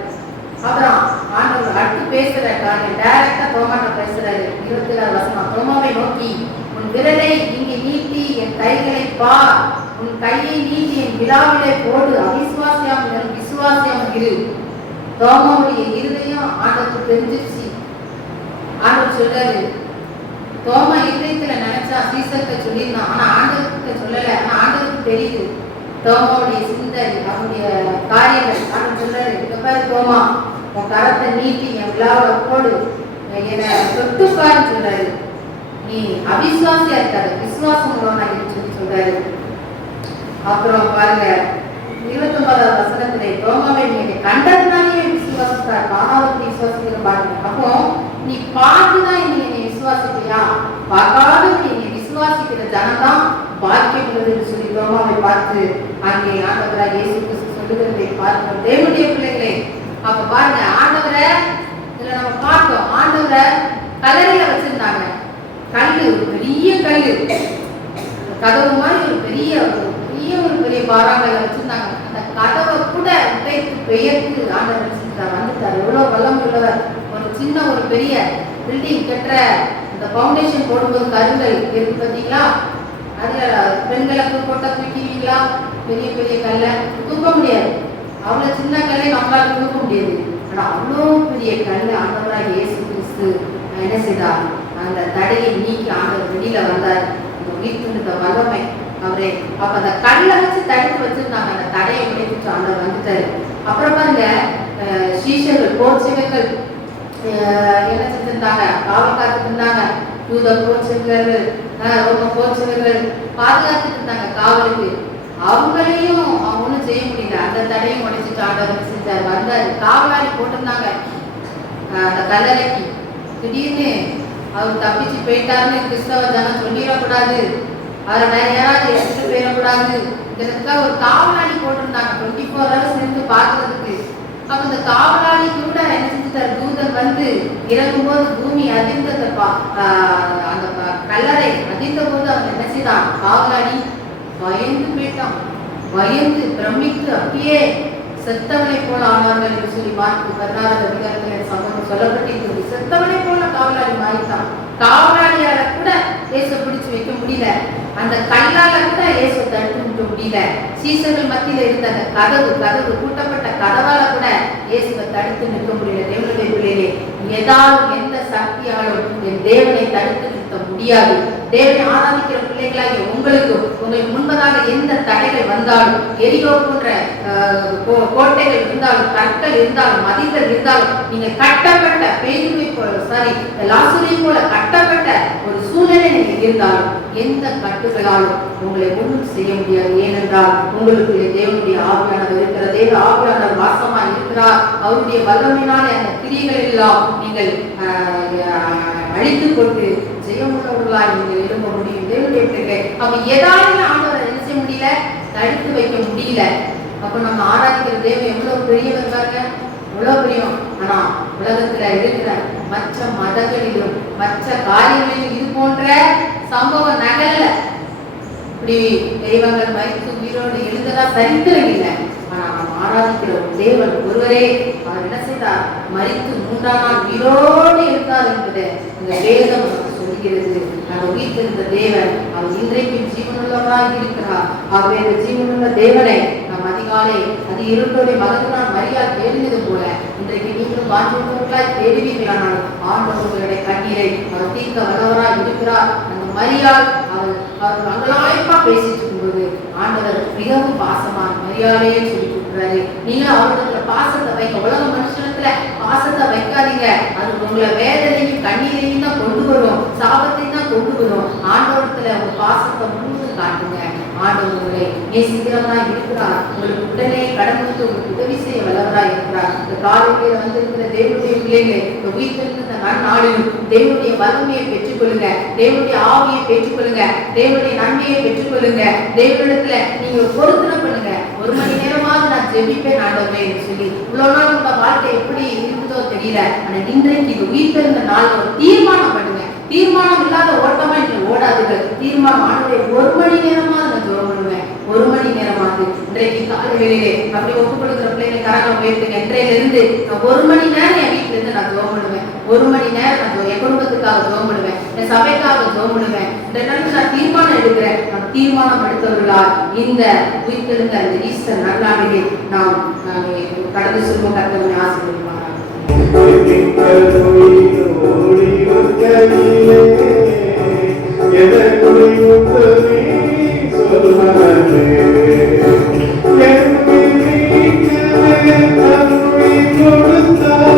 அப்புறம் ஆண்டவர் அடுத்து பேசுற காரியம் டைரக்டா தோமாட்ட பேசுறாரு. 24வது வசனம், தோமாவை நோக்கி உன் விரலை இங்கே நீட்டி என் கைகளை பார், உன் கையை நீட்டி என் விழாவிலே போடு, அவிசுவாசியாமல் விசுவாசியாமல் இரு. தோமாவுடைய இருதயம் ஆண்டவருக்கு தெரிஞ்சிருச்சு. ஆண்டவர் சொல்றாரு, தோமா இருதயத்துல நினைச்சா சீசர்கிட்ட சொல்லியிருந்தான், ஆனா ஆண்டவர்கிட்ட சொல்லல. ஆனா ஆண்டவருக்கு தெரியுது தோமாவுடைய சிந்தை, அவனுடைய காரியங்கள். ஆண்டவர் சொல்றாரு, இங்க பாரு தோமா, உன் கரத்தை நீட்டி என் விழாவை போடு, என்னை தொட்டுப்பான்னு சொல்றாரு. நீ அவிசுவாசியா இருக்காது, விசுவாசம் உள்ளவனா இருக்குன்னு சொல்றாரு. அப்புறம் பாருங்க 29வது வசனத்திலே தோமாவை நீங்க கண்டதுனாலே விசுவாசித்தார், காணாதவரை விசுவாசிக்கிற பாருங்க. அப்போ நீ பார்த்துதான் என்னை விசுவாசிக்கிறியா, பார்க்காத நீ விசுவாசிக்கிற ஜனம்தான் பாக்கியம் உள்ளதுன்னு சொல்லி தோமாவை பார்த்து அங்கே ஆண்டவராக இயேசு கிறிஸ்து சொல்லுகிறதை பார்க்கிறோம். தேவனுடைய பிள்ளைகளே, அப்ப பாருங்க ஆண்டவரை இதுல நம்ம பார்த்தோம். ஆண்டவரை கல்லறையில வச்சிருந்தாங்க. கல்லு, ஒரு பெரிய கல்லு, கதவு மாதிரி ஒரு பெரிய பாறாங்கல்ல வச்சிருந்தாங்க. அந்த கதவை கூட உடைத்து பெயர்த்து ஆண்டவர் வந்துட்டார். எவ்வளவு வல்லம் உள்ளவர். ஒரு பெரிய பில்டிங் கட்டுற இந்த பவுண்டேஷன் போடும்போது கருங்கல் இருக்கு பார்த்தீங்களா, அதுல பெண்களுக்கு போட்ட தூக்கிவீங்களா, பெரிய பெரிய கல்லை தூக்க முடியாது. அவ்வளவு சின்ன கல்லை நம்மளால தூக்க முடியாது. ஆனா அவ்வளோ பெரிய கல் ஆண்டவராக இயேசு கிறிஸ்து என்ன செய்தார், அந்த தடையை நீக்கி ஆண்டவர் வெளியில வந்தார். வீட்டு வல்லமை அவரே. அப்ப அந்த கல்லை வச்சு தடுத்து வச்சிருந்தாங்க, அந்த தடையை உடைத்து ஆண்டவர் வந்துட்டாரு. அப்புறம் பாருங்க சீஷர்கள் போர்ச்சகர்கள் என்ன செஞ்சிருந்தாங்க, காவல் காத்துட்டு இருந்தாங்க. யூத போர்ச்சகர்கள் ரோம போர்ச்சகர்கள் பாதுகாத்துட்டு இருந்தாங்க காவலுக்கு. அவங்களையும் அவங்க ஒன்றும் செய்ய முடியல. அந்த தடையும் உடைச்சிட்டு ஆண்டவர் செஞ்சார், வந்தாரு. காவலாளி போட்டிருந்தாங்க அந்த கல்லறைக்கு. திடீர்னு அவர் தப்பிச்சு போயிட்டாருன்னு கிறிஸ்தவ ஜனம் சொல்லிடக்கூடாது, அவரை வேற யாராவது எடுத்துட்டு போயிடக்கூடாது, இதற்காக ஒரு காவலாளி போட்டிருந்தாங்க 24 hours இருந்து பாக்குறதுக்கு. அப்ப இந்த காவலாளி கூட என்ன செஞ்சுட்டார், தூதன் வந்து இறங்கும் போது பூமி அதிர்ந்தது, அந்த கல்லறை அதிர்ந்த போது அவன் என்ன செய்தான், காவலாளி பயந்து போயிட்டான். பயந்து பிரமித்து அப்படியே செத்தவனை போல ஆனார்கள் என்று சொல்லி மார்க்கு 16வது அதிகாரத்தில் சம்பவம் சொல்லப்பட்டிருக்கிறது. செத்தவனை போல காவலாளி மாறிட்டான். காவலாளியால கூட இயேசு பிடிச்சு வைக்க முடியல, அந்த கல்லால கூட இயேசு தடுத்து நிற்க முடியல. சீசர்கள் மத்தியில இருந்த அந்த கதவு கூட்டப்பட்ட கதவால கூட இயேசுவை தடுத்து நிற்க முடியல. தேவனுடைய பிள்ளைகளே, ஏதாவது எந்த சக்தியாலும் என் தேவனை தடுத்து நிறுத்த முடியாது. தேவனை ஆராதிக்கிற பிள்ளைகளாகிய உங்களுக்கு முன்பதாக எந்த தடைகள் வந்தாலும், எரிகோ போன்ற கோட்டைகள் இருந்தாலும், கற்கள் இருந்தாலும், மதில்கள் இருந்தாலும், நீங்க கட்டப்பட்ட பேதுருவை போல லாசரை போல கட்டப்பட்ட ஒரு சூழ்நிலை நீங்க இருந்தாலும் எந்த கட்டுகளாலும் உங்களை ஒன்றும் செய்ய முடியாது. ஏனென்றால் உங்களுக்கு தேவனுடைய ஆவியானவர் இருக்கிற தேவ ஆவியானவர் வாசமா இருக்கிறார். அவருடைய வல்லமையினாலே அந்த கிரியைகள் எல்லாம் நீங்கள் அழித்துக் கொண்டு ஜெயமுள்ளவர்களாய் நீங்கள் எழும்ப முடியும். தேவனுடைய பிள்ளைகள் அப்ப ஏதாவது ஆண்டவரை என்ன செய்ய முடியல, தடுத்து வைக்க முடியல. அப்ப நம்ம ஆராதிக்கிற தேவன் எவ்வளவு பெரியவர் பாருங்க, எவ்வளவு பெரியும். ஆனா உலகத்துல இருக்கிற மற்ற மதங்களிலும் மற்ற காரியங்களிலும் இது போன்ற சம்பவம் நகல்ல. இப்படி தெய்வங்கள் மரித்து உயிரோடு எழுந்ததா சரித்திரம் இல்லை. ஆனா நாம் ஆராதிக்கிற ஒரு தேவன் ஒருவரே. அவர் என்ன செய்தார், மரித்து 3ஆம் நாள் உயிரோடு இருந்தார் என்பதை இந்த வேதம் சொல்கிறது. நாங்கள் உயிர்த்திருந்த தேவன் அவர் இன்றைக்கும் ஜீவனுள்ளவராக இருக்கிறார். ஆகவே இந்த ஜீவனுள்ள தேவனை நாம் அதிகாலை அது இருட்டோடைய மகனால் மரியாதை தேடினது போல இன்றைக்கு நீங்களும் வாஞ்சிப்பவர்களாய் தேடுவீர்களானால் ஆண்டவர் உங்களுடைய கண்ணீரை அவர் தீர்க்க வல்லவராய் இருக்கிறார். அந்த மரியாள் அவர் மங்களாய்ப்பா பேசிட்டு இருக்கும்போது ஆண்டவர் மிகவும் பாசமா மரியாதையே சொல்லி கொடுக்குறாரு. நீங்க அவர்களுக்கு பாசத்தை வைக்க, உலக மனுஷனத்துல பாசத்தை வைக்காதீங்க. அது உங்களை வேதனையும் கண்ணீரையும் தான் கொண்டு வரும், சாபத்தையும் தான் கொண்டு வரும். ஆண்டவரத்துல ஒரு பாசத்தை முழுவதும் காட்டுங்க. ஆண்டவர் உங்களை நேசிக்கிறவராய் இருக்கிறார். உங்களுக்கு உடனே கடந்து உங்களுக்கு உதவி செய்ய வல்லவராய் இருக்கிறார். இந்த காலையில வந்து இருக்கிற தேவனுடைய பிள்ளைகளை இந்த உயிர்த்திருந்த நாளிலும் தேவனுடைய வல்லமையை பெற்றுக்கொள்ளுங்க, தேவனுடைய ஆவியை பெற்றுக்கொள்ளுங்க, தேவனுடைய நன்மையை பெற்றுக்கொள்ளுங்க. தேவனிடத்துல நீங்க பொருத்தனை பண்ணுங்க. 1 மணி நேரமாவது நான் ஜெபிப்பேன் ஆண்டவரே என்று சொல்லி. இவ்வளவு நாள் உங்க வாழ்க்கை எப்படி இருக்குதோ தெரியல, ஆனா இன்றைக்கு இந்த உயிர்த்திருந்த நாள் ஒரு தீர்மானம் பண்ணுங்க. தீர்மானம் இல்லாத ஓட்டமா நீங்க ஓடாதுகள். தீர்மானம் ஆண்டவரே 1 மணி நேரமா நான் ஜெபம் பண்ணுவேன், 1 மணி நேரமாவது இன்றைக்கு காலை வேளையிலே அப்படி ஒப்பு கொடுக்குற பிள்ளைங்க கரங்களை உயர்த்துங்க. இன்றையில இருந்து நான் 1 மணி நேரம் என் வீட்டுல இருந்து நான் ஜெபம் பண்ணுவேன். 1 மணி நேரம் நான் என் குடும்பத்துக்காக ஜெபம் பண்ணுவேன், என் சபைக்காக ஜெபம் பண்ணுவேன். இந்த நேரத்தில் நான் தீர்மானம் எடுக்கிறேன். நான் தீர்மானம் எடுத்தவர்களால் இந்த உயிர்த்தெழுந்த அந்த ஈஸ்டர் நல்லாண்டிலே நாம் கடந்து செல்வோம். கர்த்தரை ஆசீர்வதிப்பாராக. கொடுத்தார்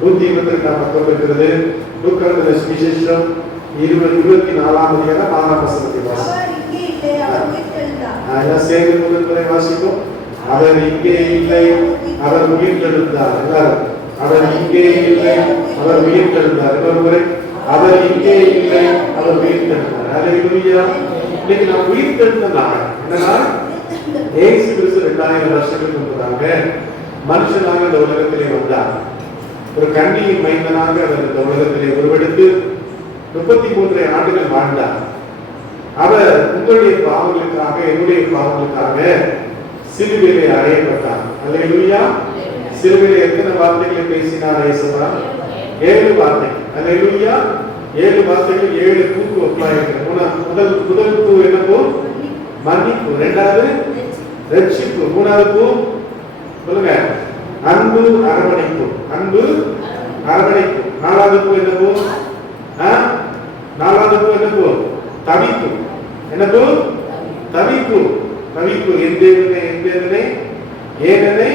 122 இருக்கிறது. லூக்கா சுவிசேஷம் 24ஆம் அதிகாரம் 6ஆம் வசனத்தை வாசிப்போம். அவர் இங்கே இல்லை, அவர் உயிர்த்தெழுந்தார். எல்லாம் சேர்ந்து முதல் முறை வாசிப்போம். அவர் இங்கே இல்லை, அவர் உயிர்த்தெழுந்தார். எல்லாரும் அவர் இங்கே இல்லை, அவர் உயிர்த்தெழுந்தார். இன்னொரு முறை அவர் இங்கே இல்லை, அவர் உயிர்த்தெழுந்தார். அல்லேலூயா. இன்னைக்கு நாம் உயிர்த்தெழுந்த நாள். என்ன நாள்? இயேசு கிறிஸ்து 2000 வருஷங்களுக்கு முன்பதாக மனுஷனாக இந்த உலகத்திலே வந்தார். ஒரு கன்னியின் மைந்தனாக அவர் இந்த உலகத்திலே உருவெடுத்து 33 ஆண்டுகள் வாழ்ந்தார். அவர் உங்களுடைய பாவங்களுக்காக, என்னுடைய பாவங்களுக்காக சிலுவையிலே அறையப்பட்டார். அல்லேலூயா. சிலுவையிலே எத்தனை வார்த்தைகளை பேசினார் இயேசுவா? 7 வார்த்தை. அல்லேலூயா. 7 வார்த்தைகள் 7 பூக்கு ஒப்பாயிருக்கிறது. முதல் பூ என்ன பூ? மன்னிப்பு. இரண்டாவது ரட்சிப்பு. மூணாவது பூ சொல்லுங்க, அன்பு அரவணைப்பு. அன்பு அரவணைப்பு. நாலாவது பூ என்ன பூ? நாலாவது பூ என்ன பூ? தவிப்பு. என்ன பூ? தவிப்பு. தவிப்பு. என் தேவனே, என் தேவனே ஏனெனை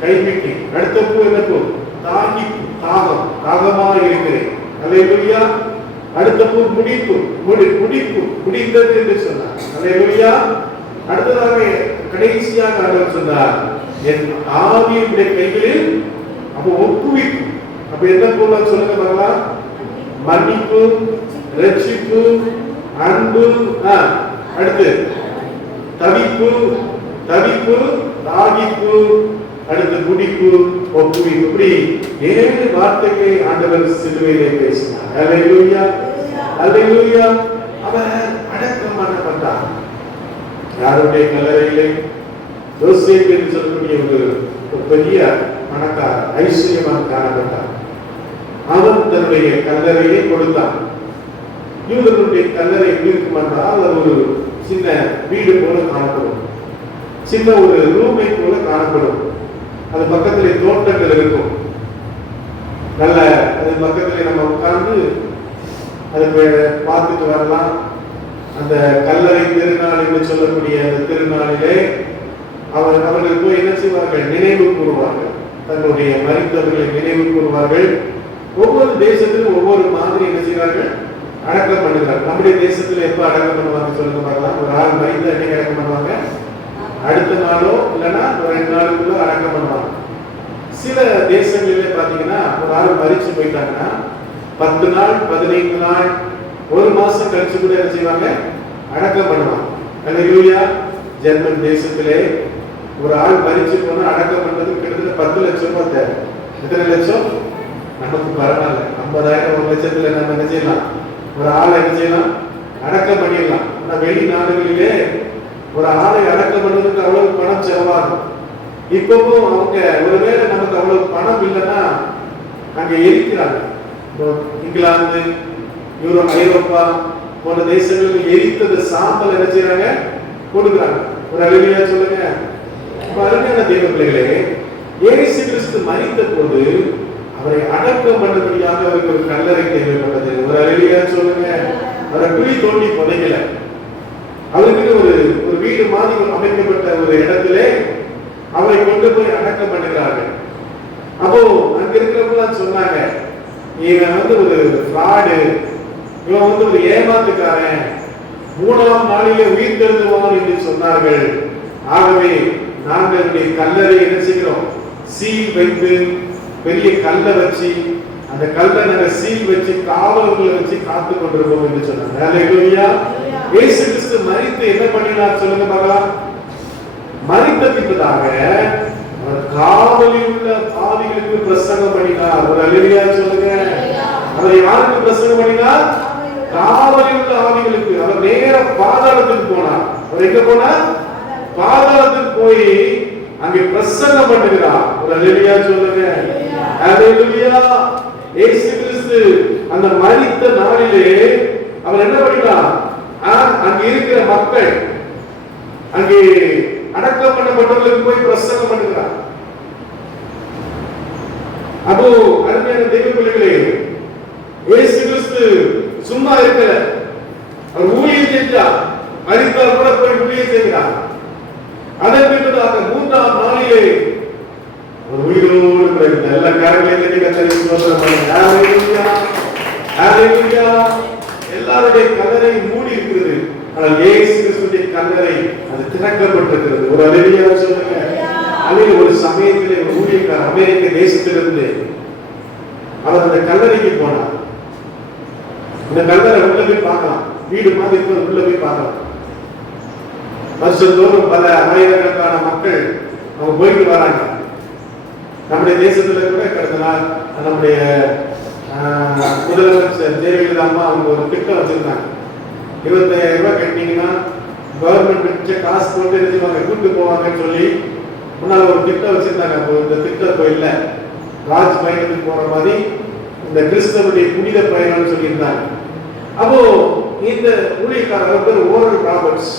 கைவிட்டேன். அடுத்த பூ என்ன பூ? தாகிப்பு. தாகம். தாகமாக இருக்கிறேன். அல்லேலூயா. அடுத்த பூ முடிப்பு. முடிப்பு. முடிந்தது என்று சொன்னார். அல்லேலூயா. அடுத்ததாக கடைசியாக ஆண்டவர் சொன்னார், என் ஆவியுடைய கைகளில் அப்போ ஒப்புவிப்பு. அப்ப என்ன போல சொல்லுங்க பார்க்கலாம்? மன்னிப்பு, ரட்சிப்பு, அன்பு, அடுத்து தவிப்பு, தவிப்பு, தாகிப்பு, அடுத்து முடிப்பு, ஒப்புவிப்பு. இப்படி 7 வார்த்தைகளை ஆண்டவர் சிலுவையிலே பேசினார். அல்லேலூயா. அல்லேலூயா. அவர் அடக்கம் பண்ணப்பட்டார். யாருடைய கல்லறையிலே? யோசேப்பு என்று சொல்லக்கூடிய ஒரு பெரிய பணக்காரர், ஐஸ்வர்யவான் காணப்பட்டார். அவன் தன்னுடைய கல்லறையை கொடுத்தான். யூதர்களுடைய கல்லறை எப்படி இருக்கும் என்றால், அது ஒரு சின்ன வீடு போல காணப்படும், சின்ன ஒரு ரூமை போல காணப்படும். அது பக்கத்திலே தோட்டங்கள் இருக்கும். நல்ல அது பக்கத்திலே நம்ம உட்கார்ந்து அதுக்கு பார்த்துட்டு வரலாம். அந்த கல்லறை திருநாள் என்று சொல்லக்கூடிய அந்த திருநாளிலே அவர்கள் போய் என்ன செய்வார்கள்? நினைவு கூறுவார்கள். தன்னுடைய மரித்தவர்களை நினைவு கூறுவார்கள். ஒவ்வொரு தேசத்திலும் ஒவ்வொரு மாதிரி என்ன செய்வார்கள்? அடக்கம் பண்ணுகிறார்கள். நம்முடைய தேசத்துல எப்ப அடக்கம் பண்ணுவாங்க சொல்லுங்க பார்க்கலாம். ஒரு ஆள் மரித்த என்னைக்கு அடக்கம் பண்ணுவாங்க? அடுத்த நாளோ இல்லைன்னா ஒரு 2 நாளுக்குள்ள அடக்கம் பண்ணுவாங்க. சில தேசங்களிலே பாத்தீங்கன்னா ஒரு ஆள் மரிச்சு போயிட்டாங்கன்னா 10 நாள் 15 நாள் 1 மாசம் கழிச்சு கூட என்ன செய்வாங்க? அடக்கம் பண்ணுவாங்க. அல்லேலூயா. ஜெர்மன் தேசத்திலே ஒரு ஆள் மரிச்சு போனா அடக்கம் பண்றது கிட்டத்தட்ட 10 லட்சம் ரூபாய் தேவை. எத்தனை லட்சம்? நமக்கு பரவாயில்ல, 50,000 1 லட்சத்துல நம்ம என்ன செய்யலாம்? ஒரு ஆளை என்ன செய்யலாம்? அடக்கம் பண்ணிடலாம். ஆனா வெளிநாடுகளிலே ஒரு ஆளை அடக்கம் பண்ணுறதுக்கு அவ்வளவு பணம் செலவாகும். இப்பவும் அவங்க ஒருவேளை நமக்கு அவ்வளவு பணம் இல்லைன்னா அங்க எரிக்கிறாங்க. இங்கிலாந்து, ஐரோப்பா போன்ற தேசங்களுக்கு எரித்தது சாம்பல் என்ன செய்யறாங்க? கொடுக்குறாங்க. ஒரு அருமையா சொல்லுங்க. அருமையான தேவ பிள்ளைகளே, இயேசு கிறிஸ்து மரித்த போது அவரை அடக்கம் பண்ணும்படியாக அவருக்கு ஒரு கல்லறை தேவைப்பட்டது. ஒரு அருமையா சொல்லுங்க. அவரை குழி தோண்டி புதைக்கல. அவருக்கு ஒரு வீடு மாதிரி அமைக்கப்பட்ட ஒரு இடத்திலே அவரை கொண்டு போய் அடக்கம் பண்ணுகிறார்கள். அப்போ அங்க இருக்கிறவங்க சொன்னாங்க, இவன் ஒரு ஃப்ராடு, இவன் ஒரு ஏமாத்துக்காரன், 3ஆம் நாளிலே உயிர் தெழுந்துவான் என்று சொன்னார்கள். ஆகவே நாங்கள் கல்லறை என்ன செய்கிறோம்? சீல் வைத்து பெரிய கல்லை வச்சு அந்த கல்லை நாங்கள் சீல் வச்சு காவலர்களை வச்சு காத்து கொண்டிருப்போம் என்று சொன்னாங்க. அல்லேலூயா. இயேசு கிறிஸ்து மரித்து என்ன பண்ணினார் சொல்லுங்க பார்க்கலாம். மரித்த பின்பதாக அவர் காவலில் உள்ள பாவிகளுக்கு பிரசங்கம் பண்ணினார். ஒரு அல்லேலூயா சொல்லுங்க. அவர் யாருக்கு பிரசங்கம் பண்ணினார்? காவலில் உள்ள ஆவிகளுக்கு. அவர் நேர பாதாளத்துக்கு போனார். அவர் எங்க போனார்? பாதாளத்துக்கு போய் அங்கே பிரசங்கம் பண்ணுகிறார். ஒரு அல்லேலூயா சொல்லுங்க. அல்லேலூயா. இயேசு கிறிஸ்து அந்த மரித்த நாளிலே அவர் என்ன பண்ணினார்? அங்கே இருக்கிற மக்கள், அங்கே அடக்கம் பண்ணப்பட்டவர்களுக்கு போய் பிரசங்கம் பண்ணுகிறார். அப்போ அருமையான தெய்வ பிள்ளைகளே, இயேசு கிறிஸ்து சும்மா இருக்கல. அவர் ஊழியம் செஞ்சார். மரித்தால் கூட போய் ஊழியம் செய்கிறார். அதன் பின்பதாக 3ஆம் நாளிலே ஒரு உயிரோடு எல்லா காரியங்களையும் கத்தரித்து ஹalleluya. எல்லாருடைய கல்லறை மூடி இருக்கிறது, ஆனால் இயேசு கிறிஸ்துவின் கல்லறை அது திறக்கப்பட்டிருக்கிறது. ஒரு ஹalleluya சொல்லுங்க. அதில் ஒரு சமயத்திலே ஒரு ஊழியக்காரர் அமெரிக்க தேசத்திலிருந்து அவர் அந்த கல்லறைக்கு போனார். இந்த கல்லறை உள்ள போய் பார்க்கலாம், வீடு மாதிரி இருக்கிறது, உள்ள போய் பார்க்கலாம். வருஷந்தோறும் பல ஆயிரக்கணக்கான மக்கள் அவங்க போயிட்டு வராங்க. நம்முடைய தேசத்துல கூட கடந்த நாள் நம்முடைய முதலமைச்சர் ஜெயலலிதா அம்மா அவங்க ஒரு திட்டம் வச்சிருந்தாங்க. 25,000 ரூபாய் கட்டினீங்கன்னா கவர்மெண்ட் காசு போட்டு எழுதிவாங்க, கூட்டு போவாங்கன்னு சொல்லி முன்னால ஒரு திட்டம் வச்சிருந்தாங்க. அப்போ இந்த திட்டம் இப்போ இல்லை, ராஜ் பயணத்துக்கு போற மாதிரி இந்த கிறிஸ்தவனுடைய புனித பயணம்னு சொல்லியிருந்தாங்க. அப்போ இந்த ஊழியக்காரர் பேர் ஓரல் ராபர்ட்ஸ்,